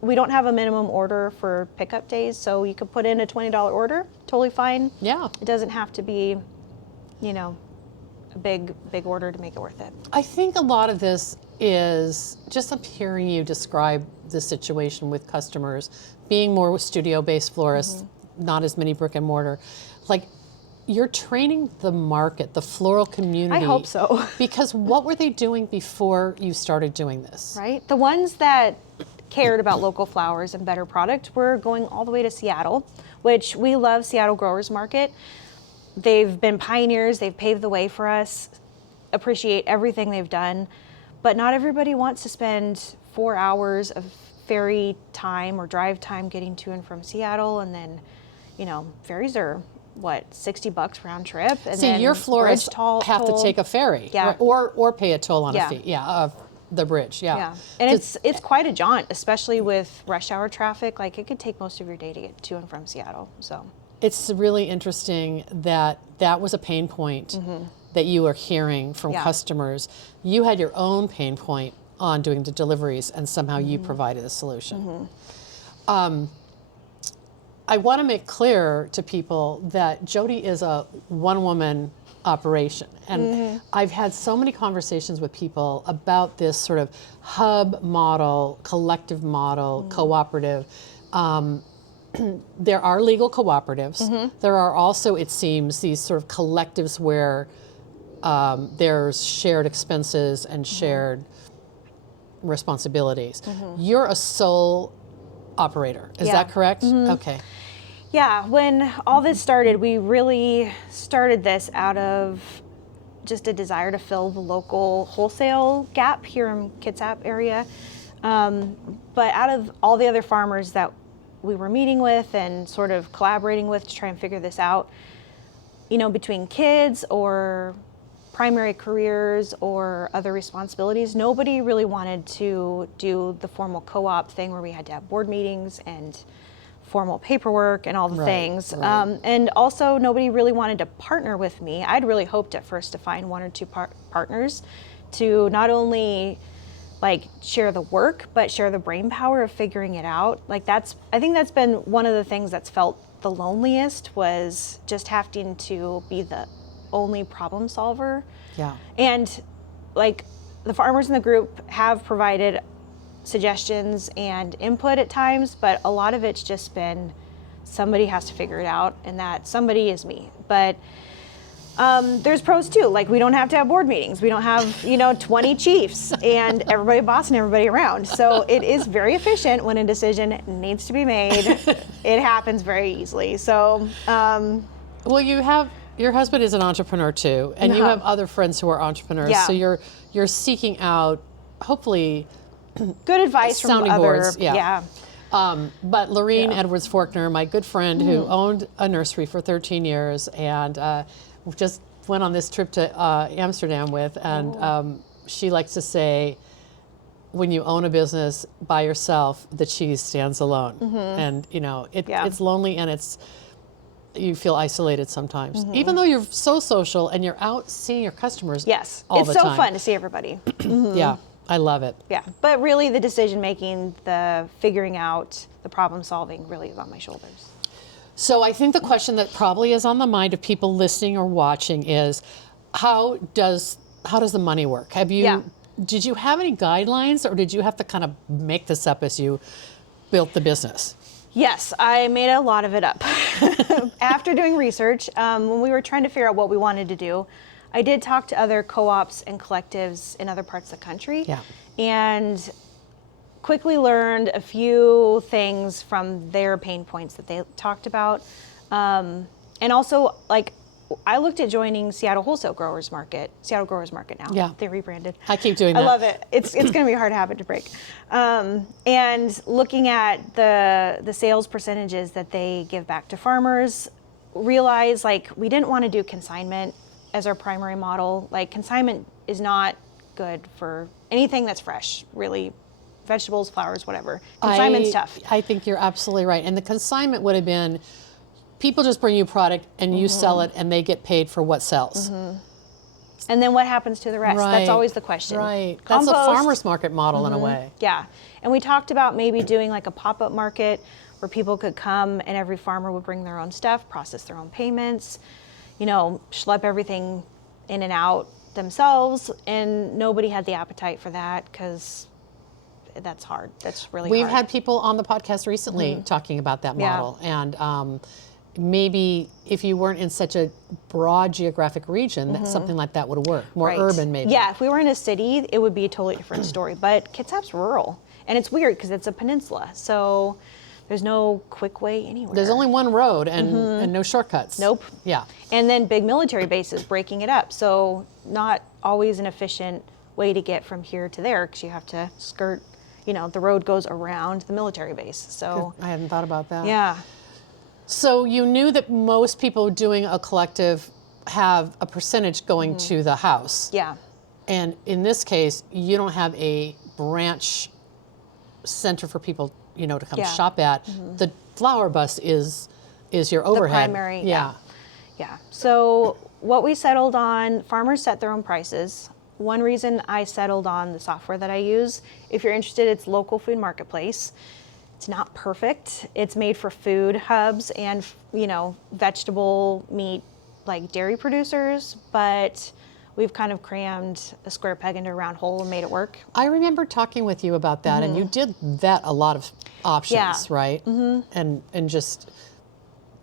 we don't have a minimum order for pickup days, so you could put in a $20 order, totally fine. Yeah. It doesn't have to be, you know, a big order to make it worth it. I think a lot of this is just I'm hearing you describe the situation with customers being more studio-based florists, not as many brick and mortar. Like, you're training the market, the floral community. I hope so. Because what were they doing before you started doing this? Right? The ones that cared about local flowers and better product were going all the way to Seattle, which we love Seattle Growers Market. They've been pioneers, they've paved the way for us, appreciate everything they've done, but not everybody wants to spend 4 hours of ferry time or drive time getting to and from Seattle, and then, you know, ferries are what, $60 round trip, and See, then your florists bridge have to toll. take a ferry, Yeah. or pay a toll on Yeah. a fee, of the bridge, yeah. Yeah, and So it's quite a jaunt, especially with rush hour traffic. Like, it could take most of your day to get to and from Seattle. So it's really interesting that that was a pain point that you were hearing from Yeah. customers. You had your own pain point on doing the deliveries, and somehow you provided a solution. I want to make clear to people that Jodi is a one-woman operation, and I've had so many conversations with people about this sort of hub model, collective model, cooperative. There are legal cooperatives. There are also, it seems, these sort of collectives where there's shared expenses and shared responsibilities. You're a sole operator, is Yeah. that correct? Okay. yeah, when all this started, we really started this out of just a desire to fill the local wholesale gap here in Kitsap area. But out of all the other farmers that we were meeting with and sort of collaborating with to try and figure this out, you know, between kids or primary careers or other responsibilities, nobody really wanted to do the formal co-op thing where we had to have board meetings and formal paperwork and all the Right, things. right. And also nobody really wanted to partner with me. I'd really hoped at first to find one or two partners to not only like share the work, but share the brain power of figuring it out. Like, I think that's been one of the things that's felt the loneliest, was just having to be the only problem solver. Yeah. And like the farmers in the group have provided suggestions and input at times, but a lot of it's just been somebody has to figure it out, and that somebody is me. But there's pros too. Like we don't have to have board meetings. We don't have, 20 chiefs and everybody bossing everybody around. So it is very efficient when a decision needs to be made. It happens very easily. So, well, your husband is an entrepreneur too, and you have other friends who are entrepreneurs. Yeah. So you're seeking out, hopefully, good advice from sounding other, boards. yeah. But Lorene Edwards Faulkner, my good friend who owned a nursery for 13 years and just went on this trip to Amsterdam with, and she likes to say, when you own a business by yourself, the cheese stands alone. And, it's lonely and you feel isolated sometimes. Even though you're so social and you're out seeing your customers all the time. It's so fun to see everybody. Yeah, I love it. Yeah, but really the decision making, the figuring out, the problem solving really is on my shoulders. So I think the question that probably is on the mind of people listening or watching is, how does the money work? Did you have any guidelines, or did you have to kind of make this up as you built the business? Yes, I made a lot of it up. After doing research, when we were trying to figure out what we wanted to do, I did talk to other co-ops and collectives in other parts of the country, and quickly learned a few things from their pain points that they talked about. And also, like, I looked at joining Seattle Growers Market now. Yeah. They rebranded. I keep doing that. I love it. It's going to be a hard habit to break. And looking at the sales percentages that they give back to farmers, realize like we didn't want to do consignment as our primary model. Like consignment is not good for anything that's fresh, really. Vegetables, flowers, whatever. Consignment's tough. I think you're absolutely right. And the consignment would have been, people just bring you product and you sell it and they get paid for what sells. And then what happens to the rest? Right. That's always the question. Right. Compost, that's a farmer's market model in a way. Yeah. And we talked about maybe doing like a pop-up market where people could come and every farmer would bring their own stuff, process their own payments, schlep everything in and out themselves. And nobody had the appetite for that because that's hard. That's really hard. We've had people on the podcast recently talking about that model. And maybe if you weren't in such a broad geographic region, that something like that would work. More urban, maybe. Yeah, if we were in a city, it would be a totally different story. But Kitsap's rural. And it's weird because it's a peninsula. So there's no quick way anywhere. There's only one road and no shortcuts. Nope. Yeah. And then big military bases breaking it up. So not always an efficient way to get from here to there because you have to skirt, the road goes around the military base. So I hadn't thought about that. yeah. So you knew that most people doing a collective have a percentage going to the house. Yeah. And in this case, you don't have a branch center for people, to come shop at. The flower bus is your overhead. The primary. Yeah. So what we settled on, farmers set their own prices. One reason I settled on the software that I use, if you're interested, it's Local Food Marketplace. It's not perfect. It's made for food hubs and, vegetable, meat, like dairy producers, but we've kind of crammed a square peg into a round hole and made it work. I remember talking with you about that, and you did vet a lot of options, right? And just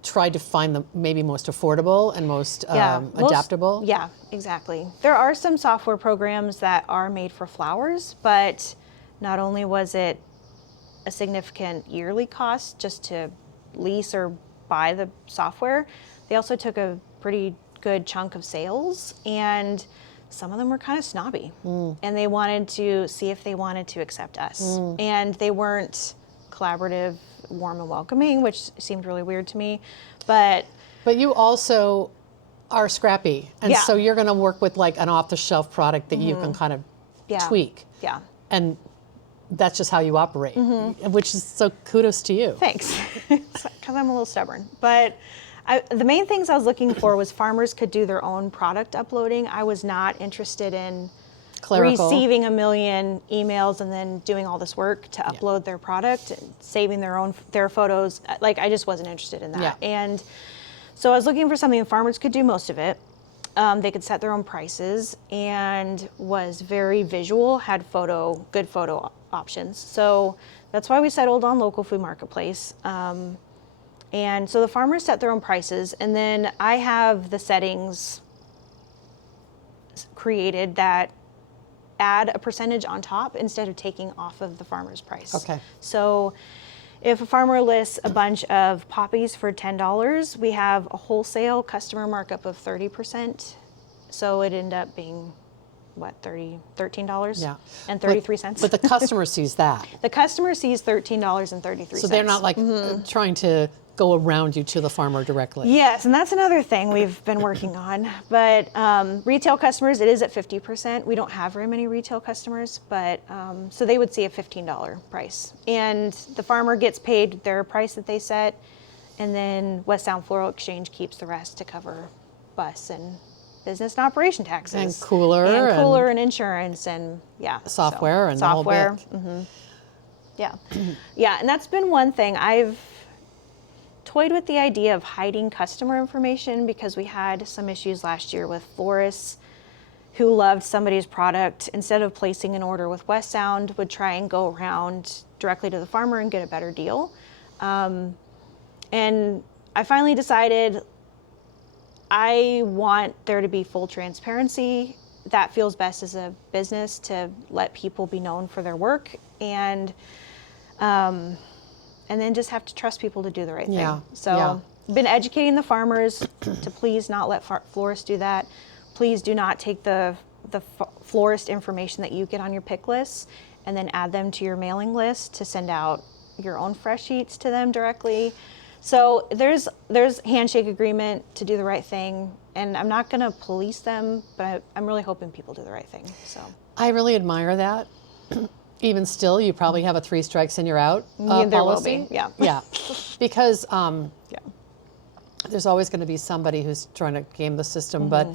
tried to find the maybe most affordable and most adaptable. Yeah, exactly. There are some software programs that are made for flowers, but not only was it a significant yearly cost just to lease or buy the software, they also took a pretty good chunk of sales, and some of them were kind of snobby, and they wanted to see if they wanted to accept us, and they weren't collaborative, warm and welcoming, which seemed really weird to me, but you also are scrappy, and so you're going to work with like an off-the-shelf product that you can kind of tweak. Yeah. And that's just how you operate, which is so kudos to you. Thanks, because I'm a little stubborn. But the main things I was looking for was farmers could do their own product uploading. I was not interested in receiving 1 million emails and then doing all this work to upload their product and saving their photos. Like, I just wasn't interested in that. And so I was looking for something farmers could do most of it. They could set their own prices and was very visual, had good photo options. So that's why we settled on local food marketplace. And so the farmers set their own prices, and then I have the settings created that add a percentage on top instead of taking off of the farmer's price. Okay. So if a farmer lists a bunch of poppies for $10, we have a wholesale customer markup of 30%. So it ended up being, what, $13 Yeah. and 33 cents. But the customer sees that. The customer sees $13.33. So they're not like trying to go around you to the farmer directly. Yes, and that's another thing we've been working on. But retail customers, it is at 50%. We don't have very many retail customers, but so they would see a $15 price. And the farmer gets paid their price that they set, and then West Sound Floral Exchange keeps the rest to cover bus and business and operation taxes. And cooler. And insurance and, yeah. Software and software. the whole bit. Yeah. Yeah, and that's been one thing. I've toyed with the idea of hiding customer information because we had some issues last year with florists who loved somebody's product. Instead of placing an order with West Sound, would try and go around directly to the farmer and get a better deal. And I finally decided I want there to be full transparency. That feels best as a business, to let people be known for their work, and then just have to trust people to do the right thing. So I've been educating the farmers to please not let florists do that. Please do not take the florist information that you get on your pick lists and then add them to your mailing list to send out your own fresh sheets to them directly. So there's handshake agreement to do the right thing, and I'm not going to police them, but I'm really hoping people do the right thing. So I really admire that. Even still, you probably have a 3 strikes and you're out there policy. will be, yeah. Yeah, because there's always going to be somebody who's trying to game the system, but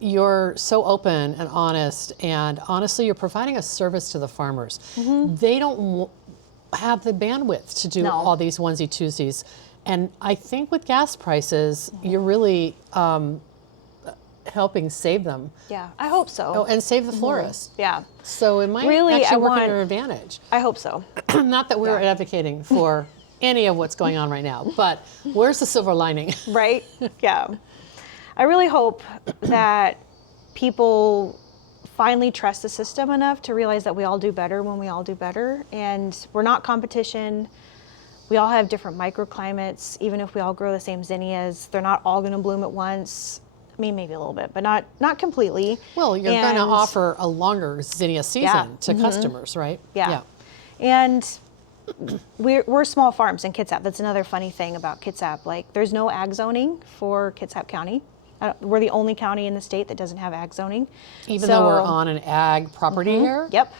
you're so open and honest, and honestly, you're providing a service to the farmers. They don't have the bandwidth to do all these onesie-twosies, and I think with gas prices, you're really helping save them. Yeah, I hope so. Oh, and save the florist. Yeah. So it might Really, actually work in your advantage. I hope so. Not that we're advocating for any of what's going on right now, but where's the silver lining? Right? Yeah. I really hope that people finally trust the system enough to realize that we all do better when we all do better, and we're not competition. We all have different microclimates. Even if we all grow the same zinnias, they're not all going to bloom at once. I mean, maybe a little bit, but not completely. Well, you're going to offer a longer zinnia season to customers, right? Yeah. And we're small farms in Kitsap. That's another funny thing about Kitsap. Like, there's no ag zoning for Kitsap County. We're the only county in the state that doesn't have ag zoning. Even though we're on an ag property here? Yep.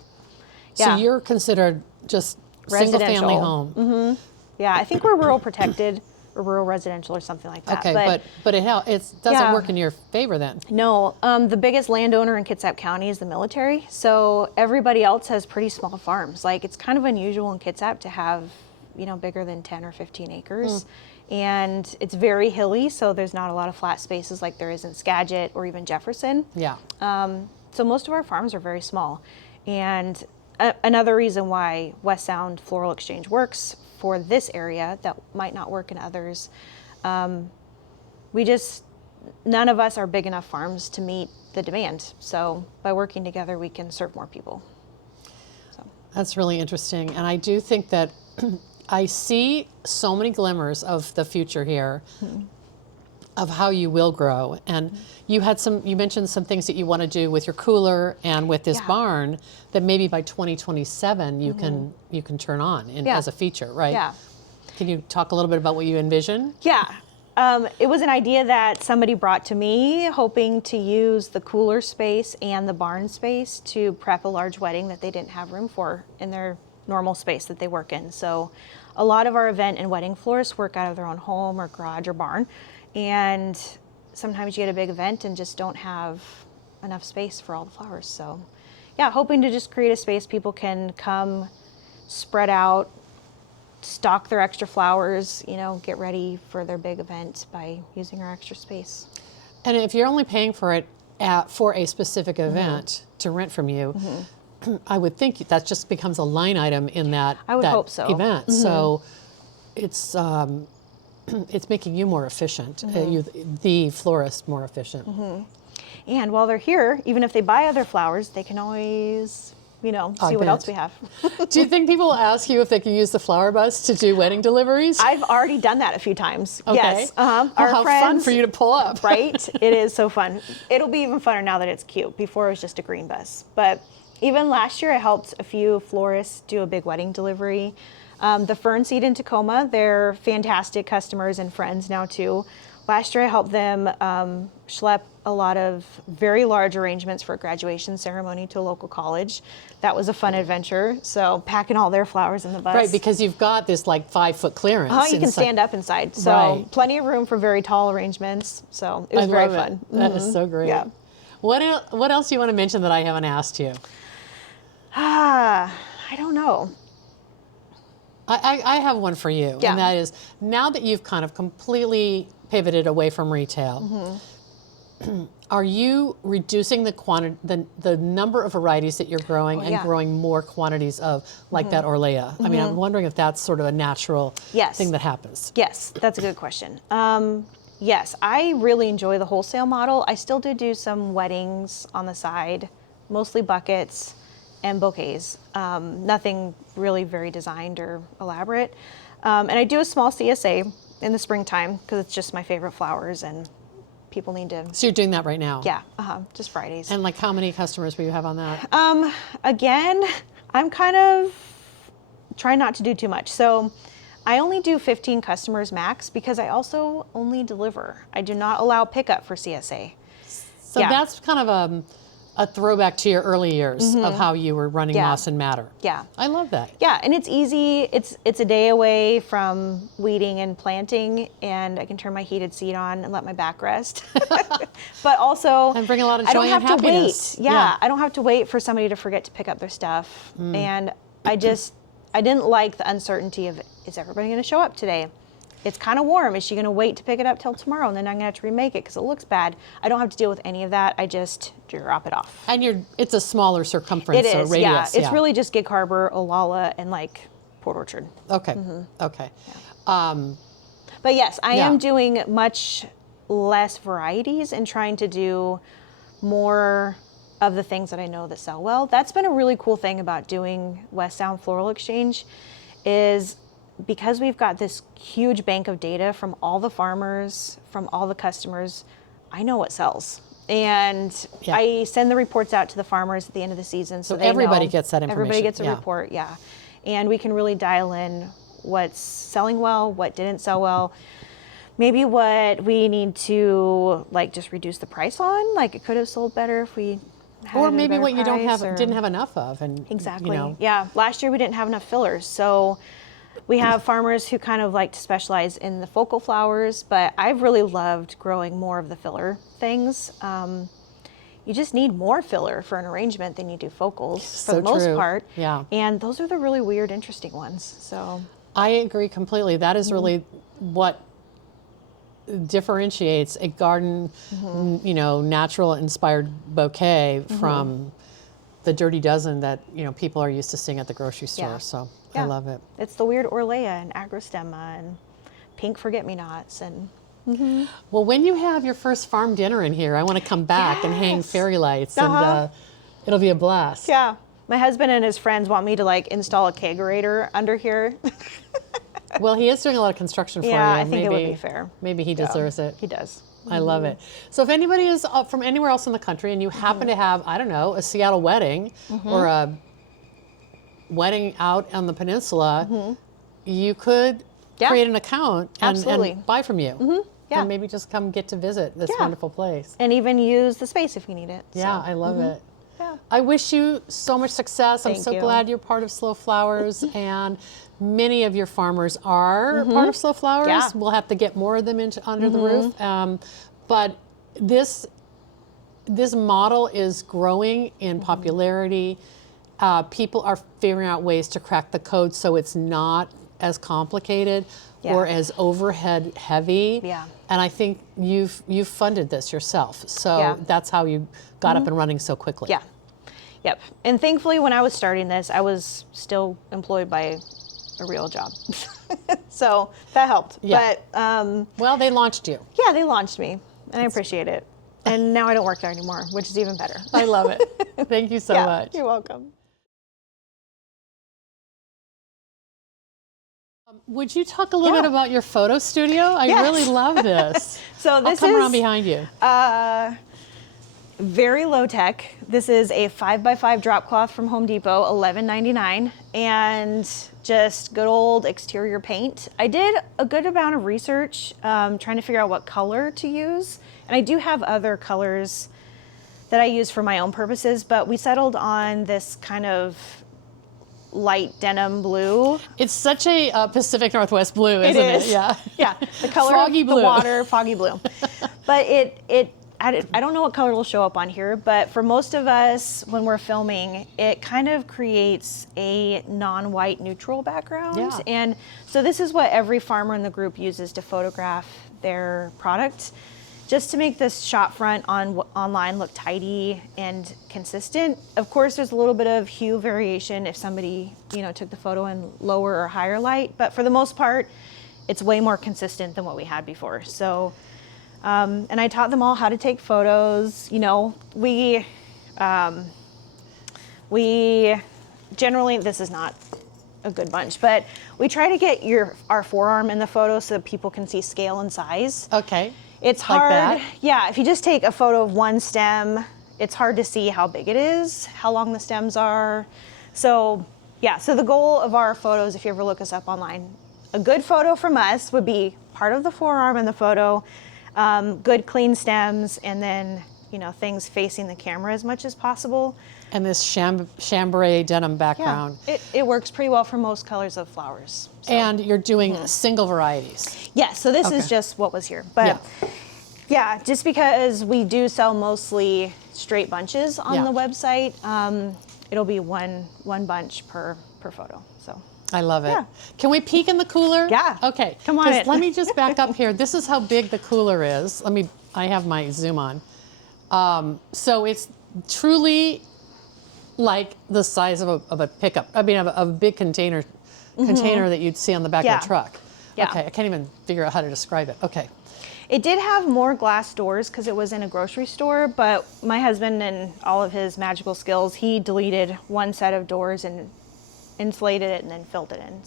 So you're considered just single-family home? Yeah, I think we're rural protected or rural residential or something like that. Okay, but it doesn't work in your favor then? No, the biggest landowner in Kitsap County is the military. So everybody else has pretty small farms. Like, it's kind of unusual in Kitsap to have, bigger than 10 or 15 acres. And it's very hilly, so there's not a lot of flat spaces like there is in Skagit or even Jefferson. Yeah. So most of our farms are very small. And another reason why West Sound Floral Exchange works for this area that might not work in others, none of us are big enough farms to meet the demand. So by working together, we can serve more people. So. That's really interesting. And I do think that I see so many glimmers of the future here, of how you will grow. And you mentioned some things that you want to do with your cooler and with this barn that maybe by 2027 you can turn on as a feature, right? Yeah. Can you talk a little bit about what you envision? Yeah. It was an idea that somebody brought to me, hoping to use the cooler space and the barn space to prep a large wedding that they didn't have room for in their normal space that they work in. So a lot of our event and wedding florists work out of their own home or garage or barn. And sometimes you get a big event and just don't have enough space for all the flowers. So yeah, hoping to just create a space people can come, spread out, stock their extra flowers, get ready for their big event by using our extra space. And if you're only paying for it for a specific event to rent from you, I would think that just becomes a line item in that, I would that hope so. event. So it's making you more efficient, the florist more efficient. And while they're here, even if they buy other flowers, they can always, you know, see what else we have. Do you think people will ask you if they can use the flower bus to do wedding deliveries? I've already done that a few times. Okay. Yes. Well, Our how friends, fun for you to pull up. Right? It is so fun. It'll be even funner now that it's cute. Before it was just a green bus. But even last year, I helped a few florists do a big wedding delivery. The Fern Seed in Tacoma, they're fantastic customers and friends now too. Last year, I helped them schlep a lot of very large arrangements for a graduation ceremony to a local college. That was a fun adventure. So packing all their flowers in the bus. Right, because you've got this like 5-foot clearance. You can stand up inside. So plenty of room for very tall arrangements. So it was very fun. That is so great. Yeah. What else do you want to mention that I haven't asked you? I don't know. I have one for you, Yeah. and that is, now that you've kind of completely pivoted away from retail, are you reducing the number of varieties that you're growing and growing more quantities of, like that Olalla? I mean, I'm wondering if that's sort of a natural thing that happens. Yes, that's a good question. Yes, I really enjoy the wholesale model. I still do some weddings on the side, mostly buckets and bouquets. Nothing really very designed or elaborate. And I do a small CSA in the springtime because it's just my favorite flowers and people need to. So you're doing that right now? Yeah, just Fridays. And like how many customers will you have on that? Again, I'm kind of trying not to do too much. So I only do 15 customers max because I also only deliver. I do not allow pickup for CSA. So that's kind of a throwback to your early years of how you were running Moss and Matter. Yeah. I love that. Yeah, and it's easy. It's a day away from weeding and planting, and I can turn my heated seat on and let my back rest. But also, and bring a lot of I joy don't have and happiness. to wait. Yeah, I don't have to wait for somebody to forget to pick up their stuff. And I didn't like the uncertainty of, is everybody going to show up today? It's kind of warm. Is she going to wait to pick it up till tomorrow, and then I'm going to have to remake it because it looks bad? I don't have to deal with any of that. I just drop it off. And it's a smaller circumference, it is, or radius. Yeah. It's really just Gig Harbor, Olalla, and like Port Orchard. Okay. Okay. But yes, I am doing much less varieties and trying to do more of the things that I know that sell well. That's been a really cool thing about doing West Sound Floral Exchange, is because we've got this huge bank of data from all the farmers, from all the customers, I know what sells. And I send the reports out to the farmers at the end of the season. So everybody gets that information. Everybody gets a report, And we can really dial in what's selling well, what didn't sell well, maybe what we need to like just reduce the price on. Like it could have sold better if we had or it at a maybe better what you price, didn't have enough of. And exactly. You know. Yeah. Last year we didn't have enough fillers. So we have farmers who kind of like to specialize in the focal flowers, but I've really loved growing more of the filler things. You just need more filler for an arrangement than you do focals for the most part. Yeah. And those are the really weird, interesting ones. So I agree completely. That is really what differentiates a garden, natural inspired bouquet from the dirty dozen that, people are used to seeing at the grocery store. Yeah. So I love it. It's the weird Olalla and agrostemma and pink forget-me-nots and Well, when you have your first farm dinner in here, I want to come back and hang fairy lights, and it'll be a blast. Yeah. My husband and his friends want me to like install a kegerator under here. Well, he is doing a lot of construction for you. Yeah, I think it would be fair. Maybe he deserves it. He does. I love it. So if anybody is from anywhere else in the country and you happen to have, I don't know, a Seattle wedding or a wedding out on the peninsula, you could create an account and buy from you. Yeah. And maybe just come get to visit this wonderful place. And even use the space if you need it. Yeah, I love it. Yeah. I wish you so much success. I'm Thank so you. glad you're part of Slow Flowers, and many of your farmers are part of Slow Flowers. Yeah. We'll have to get more of them under the roof. But this model is growing in popularity. People are figuring out ways to crack the code so it's not as complicated Yeah. or as overhead heavy. Yeah. And I think you've funded this yourself. So Yeah. that's how you got up and running so quickly. Yeah. Yep. And thankfully, when I was starting this, I was still employed by a real job. So that helped. Yeah. But Well, they launched you. yeah, they launched me, and I appreciate it. And now I don't work there anymore, which is even better. I love it. Thank you so Yeah, much. you're welcome. Would you talk a little Yeah. bit about your photo studio? I Yes. really love this. So I'll this come is around behind you. very low tech. This is a 5x5 drop cloth from Home Depot, $11.99, and just good old exterior paint. I did a good amount of research trying to figure out what color to use, and I do have other colors that I use for my own purposes, but we settled on this kind of light denim blue. It's such a Pacific Northwest blue, isn't it? is. Yeah. Yeah, the color Foggy of blue. the water, foggy blue. But I don't know what color will show up on here, but for most of us, when we're filming, it kind of creates a non-white neutral background. Yeah. And so this is what every farmer in the group uses to photograph their product, just to make this shot front online look tidy and consistent. Of course, there's a little bit of hue variation if somebody, took the photo in lower or higher light, but for the most part, it's way more consistent than what we had before. So, and I taught them all how to take photos. We generally, this is not a good bunch, but we try to get our forearm in the photo so that people can see scale and size. Okay. It's Like hard. that? Yeah, if you just take a photo of one stem, it's hard to see how big it is, how long the stems are. So, yeah, so the goal of our photos, if you ever look us up online, a good photo from us would be part of the forearm in the photo, good clean stems, and then, things facing the camera as much as possible. And this chambray denim background. Yeah, it works pretty well for most colors of flowers. So. And you're doing single varieties. Yeah, so this is Okay. just what was here. But yeah, just because we do sell mostly straight bunches on Yeah. the website, it'll be one bunch per photo. So I love it. Yeah. Can we peek in the cooler? Yeah. Okay. Come on 'Cause in. Let me just back up here. This is how big the cooler is. I have my zoom on. So it's truly like the size of a pickup. I mean, of a big container that you'd see on the back Yeah. of a truck. Yeah. Okay. I can't even figure out how to describe it. Okay. it did have more glass doors because it was in a grocery store, but my husband and all of his magical skills, he deleted one set of doors and insulated it and then filled it in.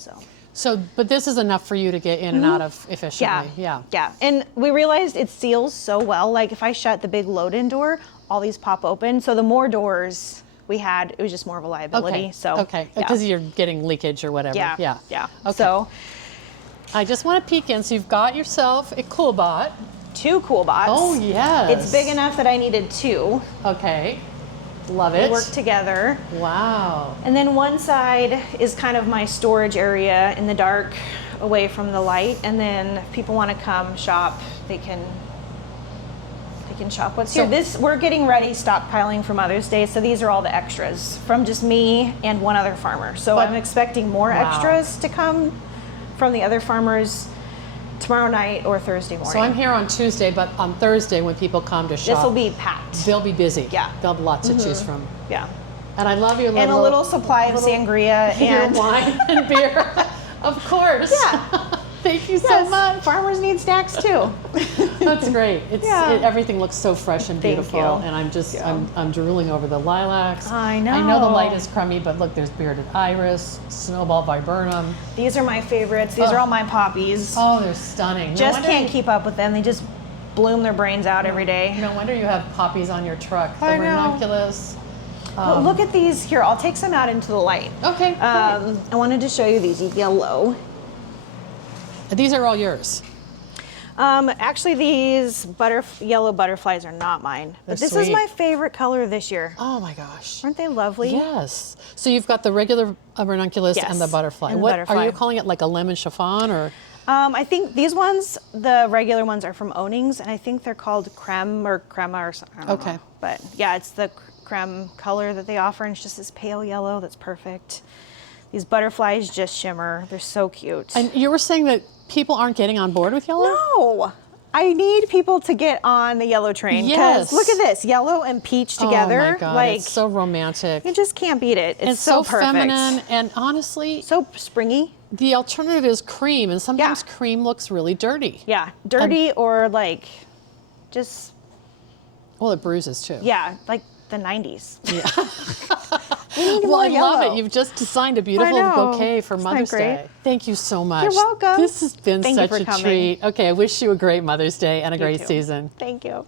So, but this is enough for you to get in and out of efficiently. Yeah. Yeah. And we realized it seals so well. Like if I shut the big load-in door, all these pop open. So the more doors we had, it was just more of a liability. Okay. So Okay. yeah. Because you're getting leakage or whatever. Yeah. Yeah. Yeah. Okay. So I just want to peek in. So you've got yourself a cool bot. 2 cool bots. Oh, yes. It's big enough that I needed 2. Okay. Love They it. work together. Wow. And then one side is kind of my storage area in the dark, away from the light. And then if people want to come shop, they can shop what's here. We're getting ready, stockpiling for Mother's Day. So these are all the extras from just me and one other farmer. So I'm expecting more Wow. extras to come from the other farmers tomorrow night or Thursday morning. So I'm here on Tuesday, but on Thursday when people come to shop, This will be packed. they'll be busy. Yeah. They'll have lots to choose from. Yeah. And I love your little... And a little supply of sangria your and wine and beer. Of course. Yeah. Thank you so Yes, much. farmers need snacks too. That's great. Yeah. Everything looks so fresh and Thank beautiful. you. And I'm drooling over the lilacs. I know. I know the light is crummy, but look, there's bearded iris, snowball viburnum. These are my favorites. These are all my poppies. Oh, they're stunning. No Just wonder can't keep up with them. They just bloom their brains out every day. No wonder you have poppies on your truck. The I know. ranunculus. But look at these here. I'll take some out into the light. Okay. great. I wanted to show you these yellow. These are all yours. Actually, these yellow butterflies are not mine. But They're this is sweet. my favorite color this year. Oh my gosh. Aren't they lovely? Yes. So you've got the regular ranunculus Yes, and the butterfly. and the What butterfly. are you calling it? Like a lemon chiffon or? I think these ones, the regular ones, are from Onings, and I think they're called creme or crema or something. I don't Okay. know. But yeah, it's the creme color that they offer, and it's just this pale yellow that's perfect. These butterflies just shimmer. They're so cute. And you were saying that people aren't getting on board with yellow? No, I need people to get on the yellow train. Yes. Look at this, yellow and peach together. Oh my God, like, it's so romantic. you just can't beat it. It's so perfect. feminine, and honestly, So springy. the alternative is cream, and sometimes cream looks really dirty. Yeah, dirty or like just, Well, it bruises too. yeah, like the 90s. Yeah. We need Well, more I love yellow. it. You've just designed a beautiful I know. bouquet for Isn't that Mother's great? Day. Thank you so much. You're welcome. This has been Thank you such for a coming. treat. Okay, I wish you a great Mother's Day and a great too. season. Thank you.